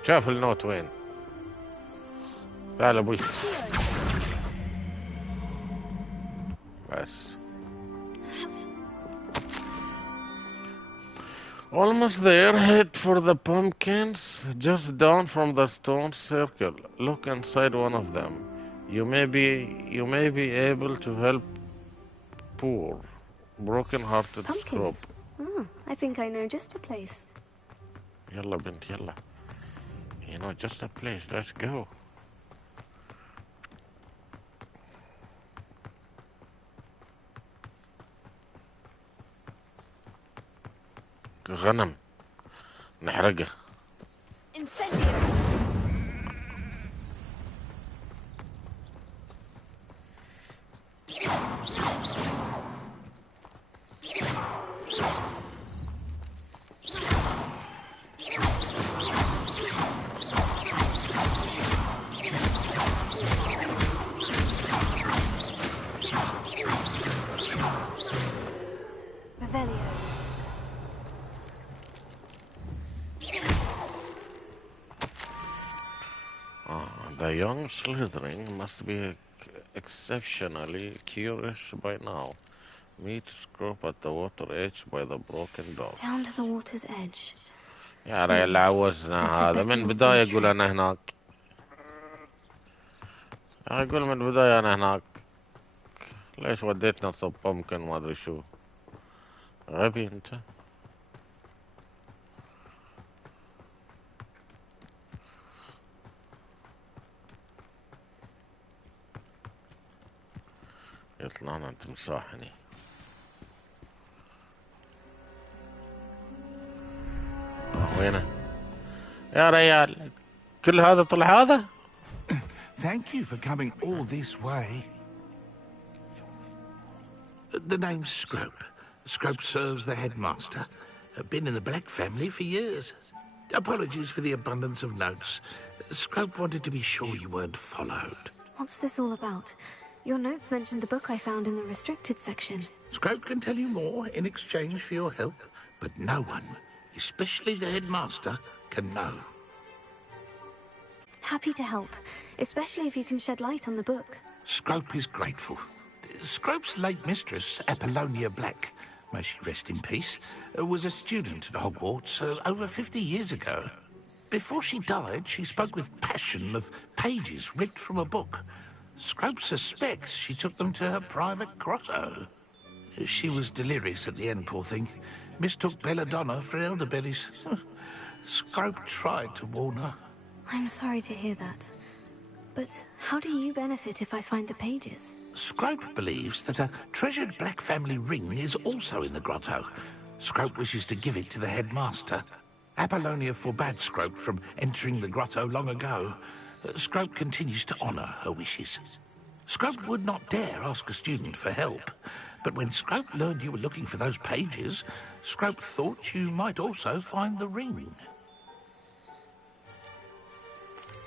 شاف النوت وين؟ تعال ابوي. بس. Almost there. Head for the pumpkins just down from the stone circle. Look inside one of them. You may be able to help poor, broken-hearted Scrub. Oh, I think I know just the place. يلا بنت يلا. You know just the place. Let's go. غنم نحرقه. The young Slytherin must be exceptionally curious by now. Meet Scrub at the water edge by the broken dog. Down to the water's edge. يا ريال عوزنا هذا من بداية يقول أنا هناك. يقول من بداية أنا هناك. ليش وديتنا تصب ممكن ما أدري شو. غبي أنت. يطلعنا تمساح هني. وينه؟ يا ريال كل هذا طلع هذا؟ Thank you for coming all this way. The name's Scrope. Scrope serves the headmaster. Been in the Black family for years. Apologies for the abundance of notes. Scrope wanted to be sure you weren't followed. What's this all about? Your notes mentioned the book I found in the restricted section. Scrope can tell you more in exchange for your help, but no one, especially the headmaster, can know. Happy to help, especially if you can shed light on the book. Scrope is grateful. Scrope's late mistress, Apollonia Black, may she rest in peace, was a student at Hogwarts over 50 years ago. Before she died, she spoke with passion of pages ripped from a book. Scrope suspects she took them to her private grotto. She was delirious at the end, poor thing. Mistook belladonna for elderberries. Scrope tried to warn her. I'm sorry to hear that. But how do you benefit if I find the pages? Scrope believes that a treasured Black family ring is also in the grotto. Scrope wishes to give it to the headmaster. Apollonia forbade Scrope from entering the grotto long ago. Scrope continues to honour her wishes. Scrope would not dare ask a student for help, but when Scrope learned you were looking for those pages, Scrope thought you might also find the ring.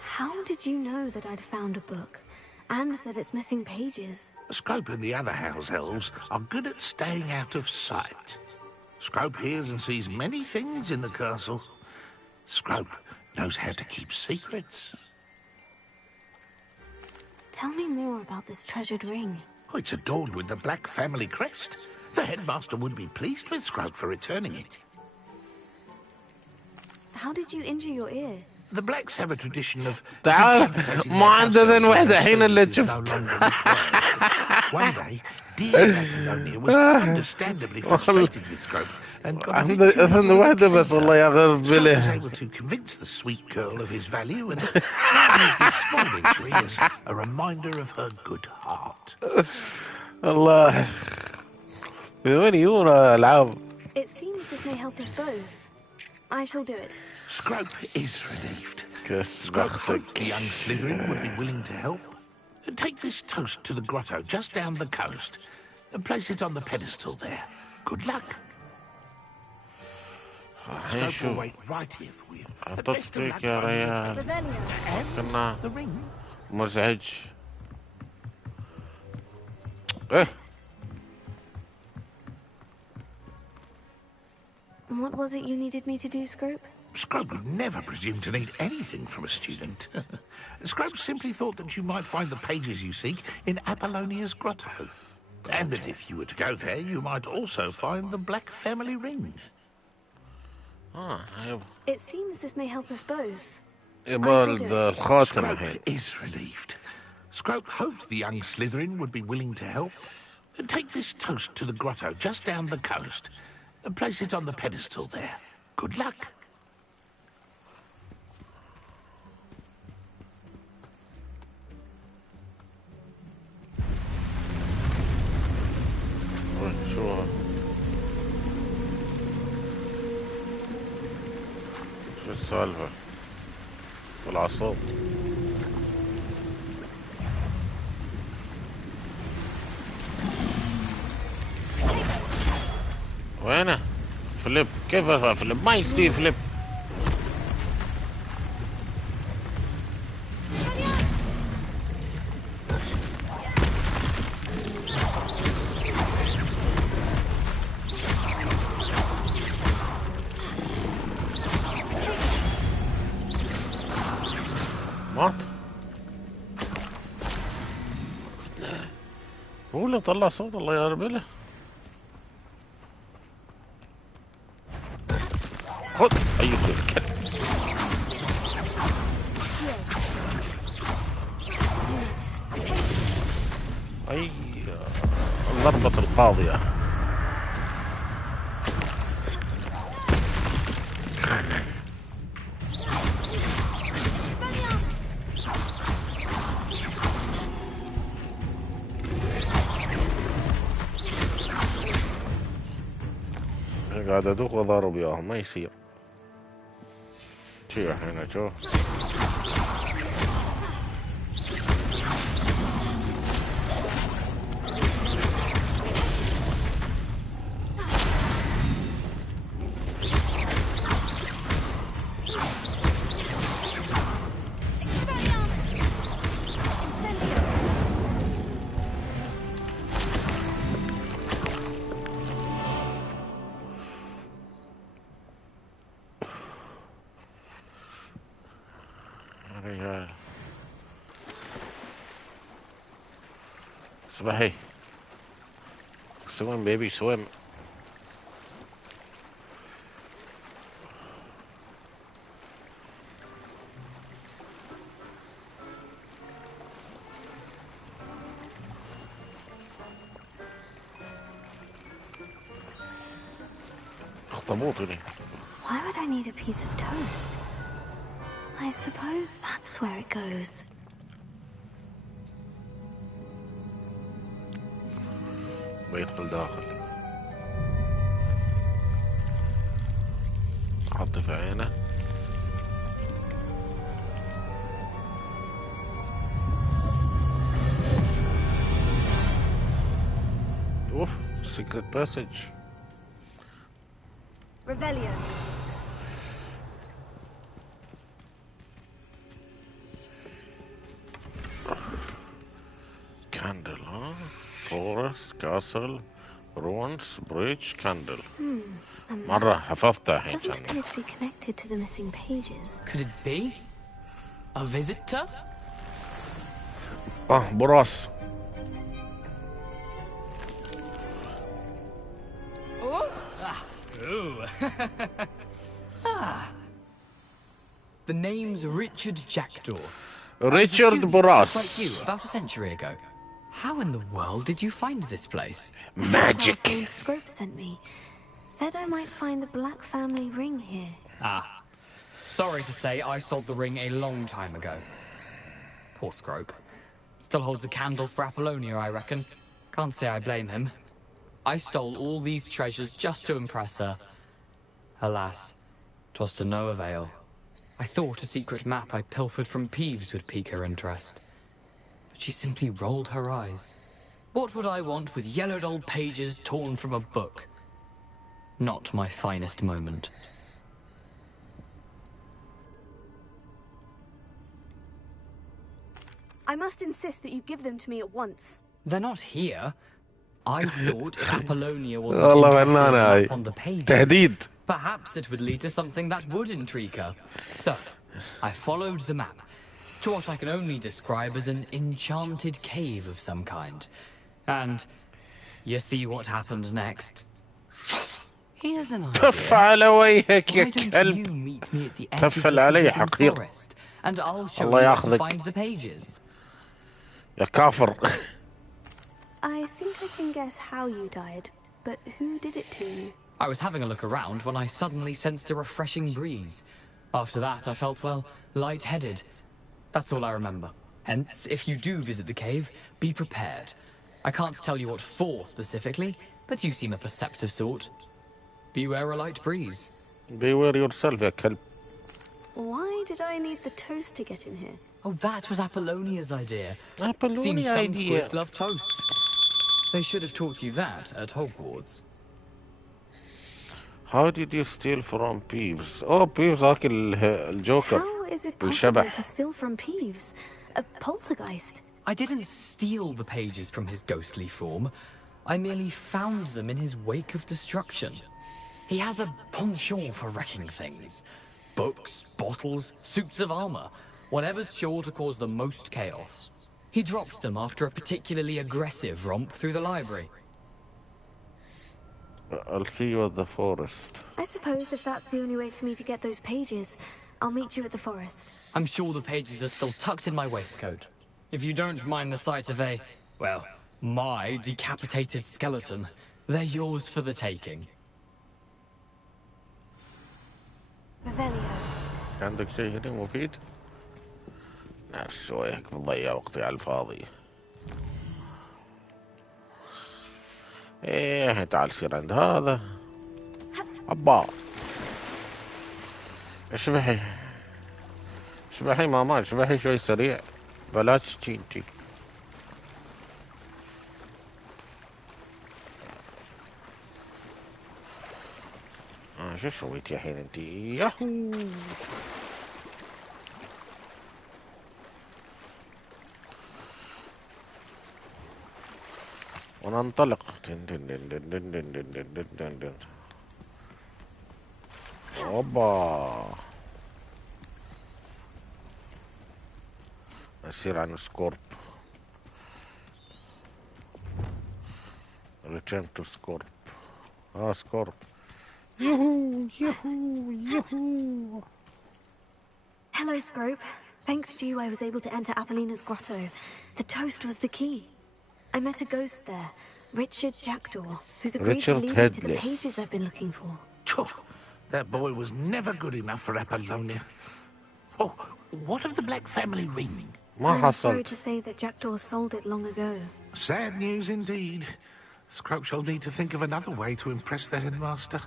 How did you know that I'd found a book, and that it's missing pages? Scrope and the other house elves are good at staying out of sight. Scrope hears and sees many things in the castle. Scrope knows how to keep secrets. Tell me more about this treasured ring. Oh, it's adorned with the Black family crest. The headmaster would be pleased with Scrope for returning it. How did you injure your ear? The Blacks have a tradition of تعال decapitating ما عندنا واحدة الحين اللي no شفت. longer required. One day, dear Apollonia was understandably frustrated with Scrope and got a bit too عندنا واحدة بس والله يا غير Scrope was بله. able to convince the sweet girl of his value and now used this small injury as a reminder of her good heart. الله وين يورا العاب. It seems this may help us both. I shall do it. Scrope is relieved. Scrope hopes the young Slytherin would be willing to help. Take this toast to the grotto just down the coast and place it on the pedestal there. Good luck. Scrope will wait right here for you. The best of luck, يا ريال. كنا the ring. مزعج. ايه. What was it you needed me to do, Scrope? Scrope would never presume to need anything from a student. Scrope simply thought that you might find the pages you seek in Apollonia's grotto. And that if you were to go there, you might also find the Black family ring. It seems this may help us both. Scrope is relieved. Scrope hopes the young Slytherin would be willing to help. Take this toast to the grotto just down the coast and place it on the pedestal there. Good luck. شو السالفة؟ طلع صوت. وينه؟ فليب كيف فليب؟ ما يصير فليب. مات. هو اللي طلع صوت الله يربله. خذ أي كلب. أي الضربة القاضية. قاعد ادوق وضارب وياهم ما يصير. شو الحين شوف. صباحي swim baby swim. اخطبوطني. Why would I need a piece of toast? I suppose that's where it goes. بيدخل داخل. احط في عينه. اوف secret passage. Revelio. Candle, huh? Forest, castle, ruins, bridge, candle. مرة حفظتها الحين. Doesn't appear to be connected to the missing pages. Could it be a visitor? براس. Oh. Ah. Ooh. Ah. The name's Richard Jackdaw. Richard Just like Boras. you, about a century ago. How in the world did you find this place? Magic. Named Scrope sent me. Said I might find a black family ring here. Ah. Sorry to say, I sold the ring a long time ago. Poor Scrope. Still holds a candle for Apollonia, I reckon. Can't say I blame him. I stole all these treasures just to impress her. Alas, 'twas to no avail. I thought a secret map I pilfered from Peeves would pique her interest. But she simply rolled her eyes. What would I want with yellowed old pages torn from a book? Not my finest moment. I must insist that you give them to me at once. They're not here. I thought if Apollonia wasn't والله interested فنان هاي. on the pages, تهديد. perhaps it would lead to something that would intrigue her. So, I followed the map to what I can only describe as an enchanted cave of some kind. And you see what happened next. Here's an idea. تف على وجهك يا Why don't كلب. you meet me at the edge تفل of the علي forbidden حقير. forest, and I'll show الله you where to ياخذك. find the pages. يا كافر. I think I can guess how you died, but who did it to you? I was having a look around when I suddenly sensed a refreshing breeze. After that, I felt, well, lightheaded. That's all I remember. Hence, if you do visit the cave, be prepared. I can't tell you what for specifically, but you seem a perceptive sort. Beware a light breeze. Beware yourself يا كلب. Why did I need the toast to get in here? Oh, that was Apollonia's idea. Seems Apollonia some idea. squids love toast. They should have taught you that at Hogwarts. How did you steal from Peeves? Oh, Peeves أكل الجوكر. How is it possible والشبح. to steal from Peeves? A poltergeist? I didn't steal the pages from his ghostly form. I merely found them in his wake of destruction. He has a penchant for wrecking things. Books, bottles, suits of armor, whatever's sure to cause the most chaos. He dropped them after a particularly aggressive romp through the library. I'll see you at the forest. I suppose if that's the only way for me to get those pages, I'll meet you at the forest. I'm sure the pages are still tucked in my waistcoat. If you don't mind the sight of a, well, my decapitated skeleton, they're yours for the taking. Revelio. عندك شيء هنا مفيد؟ لا شوي هيك بضيع وقتي على الفاضي. ايه تعال سير عند هذا. ابا. اشبحي. اشبحي ماما اشبحي شوي سريع. بلاش تجي. شو سويت يا حين انت؟ ياهو. وننطلق. دن دن دن دن دن دن دن دن دن دن دن. اوبا. نسير عن سكورب. Return to Scorp. Scorp. Yoo-hoo! Yoo-hoo! Yoo-hoo! Hello, Scrope. Thanks to you, I was able to enter Apollina's grotto. The toast was the key. I met a ghost there, Richard Jackdaw, who's agreed to lead me to the pages I've been looking for. That boy was never good enough for Apollonia. Oh, what of the Black family ring? I'm sorry to say that Jackdaw sold it long ago. Sad news indeed. Scrope shall need to think of another way to impress the headmaster.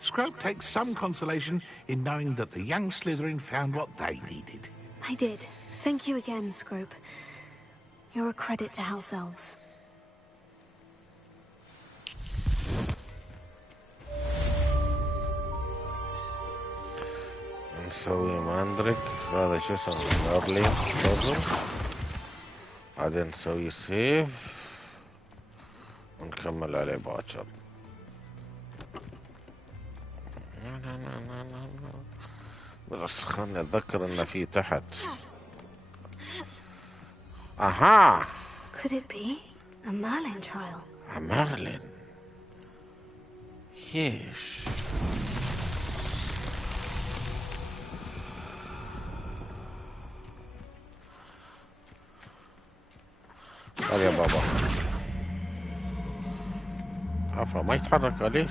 Scrope takes some consolation in knowing that the young Slytherin found what they needed. I did. Thank you again, Scrope. You're a credit to House Elves. نسوي ماندريك هذا شو اسمه مارلين بعدين نسوي سيف ونكمل عليه باكر. بس خلني اتذكر انه في تحت. اها. Could it be a Merlin trial? A Merlin. Yes. هذا يا بابا. عفوا ما يتحرك ليش؟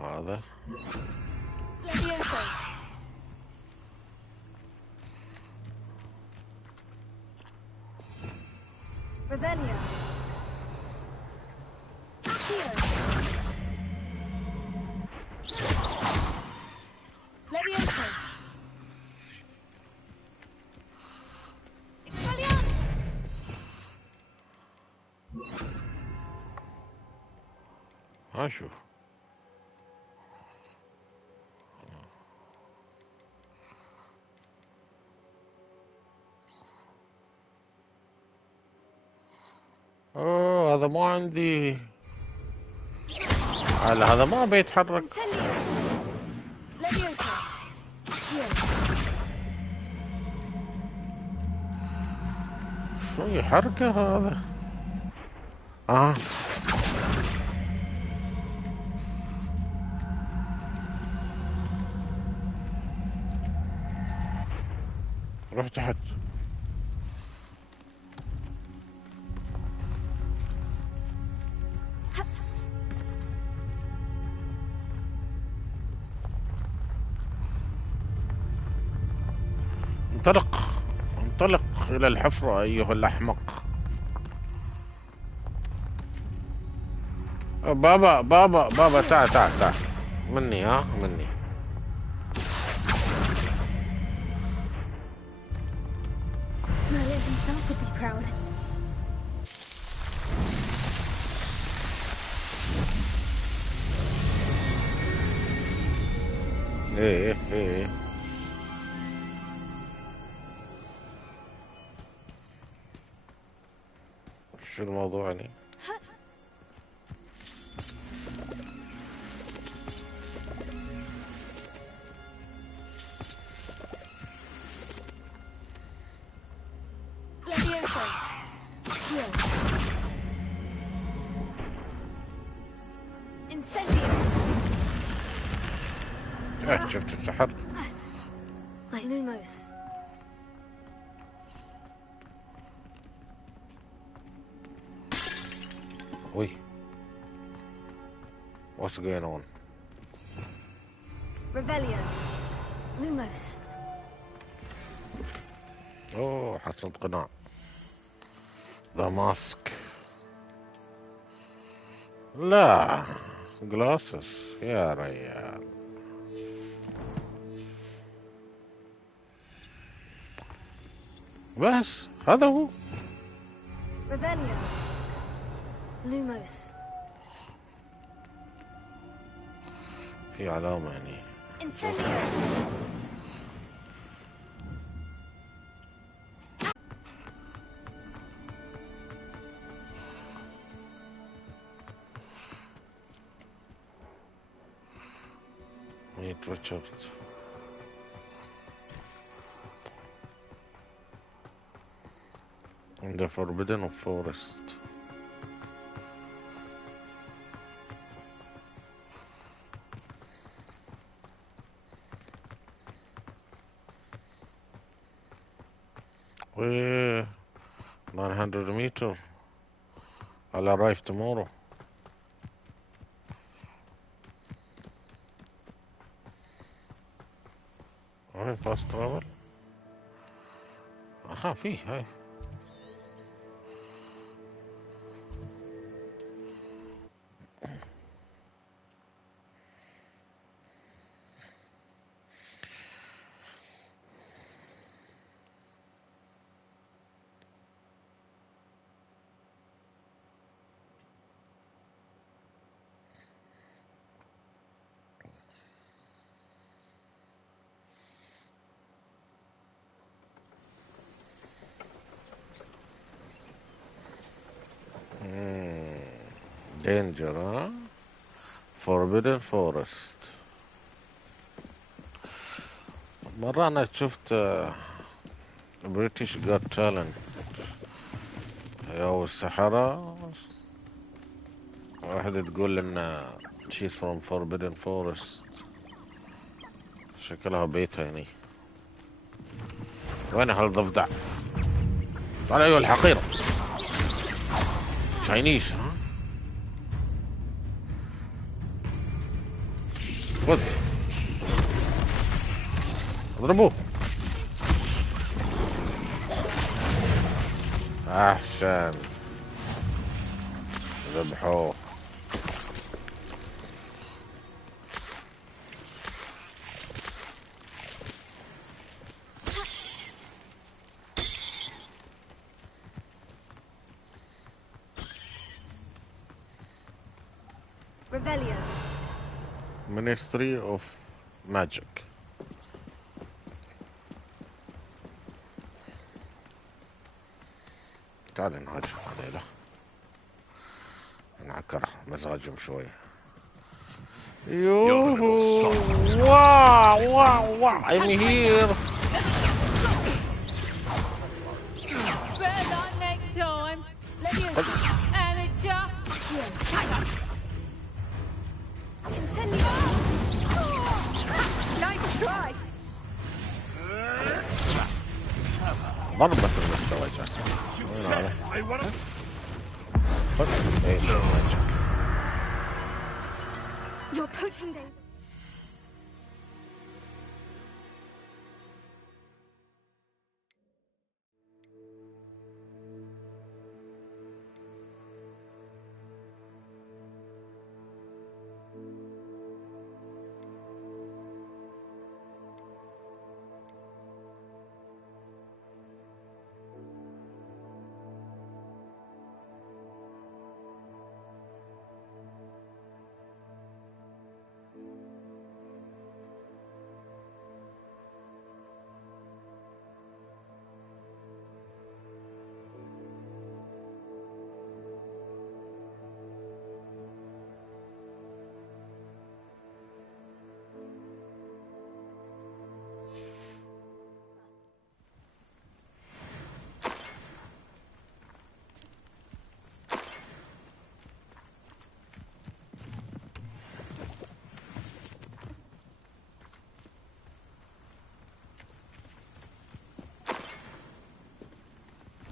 هذا Revelio. Here. Levioso. Expelliarmus. هشوف. اوه هذا ما عندي. هذا ما بيتحرك. شو حركة هذا؟ روح تحت. انطلق إلى الحفرة أيها الأحمق. بابا تعال مني مني. Merlin himself would be proud. ايه شو الموضوع يعني؟ شفت السحر؟ Lumos. Wait. What's going on? Revelio. Lumos. اوه حصلت قناع. ذا ماسك. لا جلاسس يا ريال. بس هذا هو. Revelio. Lumos. في علامة يعني. Meet Richard. In the Forbidden Forest. We're 900 meters. I'll arrive tomorrow. Alright, fast travel. Aha, فيه هاي. Danger, huh? Forbidden Forest. مرة أنا شفت British Got Talent أو السحرة، واحدة تقول إن she's from Forbidden Forest. شكلها بيت هني. وين هالضفدع؟ تعال ايها الحقير. تشاينيز ها؟ خذ اضربوه. احسن ذبحوه. Revelio. Ministry of Magic. تعال نهاجم عليه. نعكر مزاجهم شوي. يوهو واو واو واو I'm here. Better luck next time. Amateur. I can send you. Nice try. ضربة المستوى جالسة. وين هذا؟ ايش الماجيك؟ Your poaching days.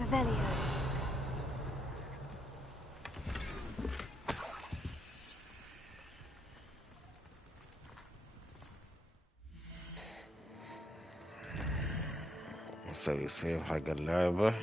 Revelio. نسوي سيف حق اللعبة.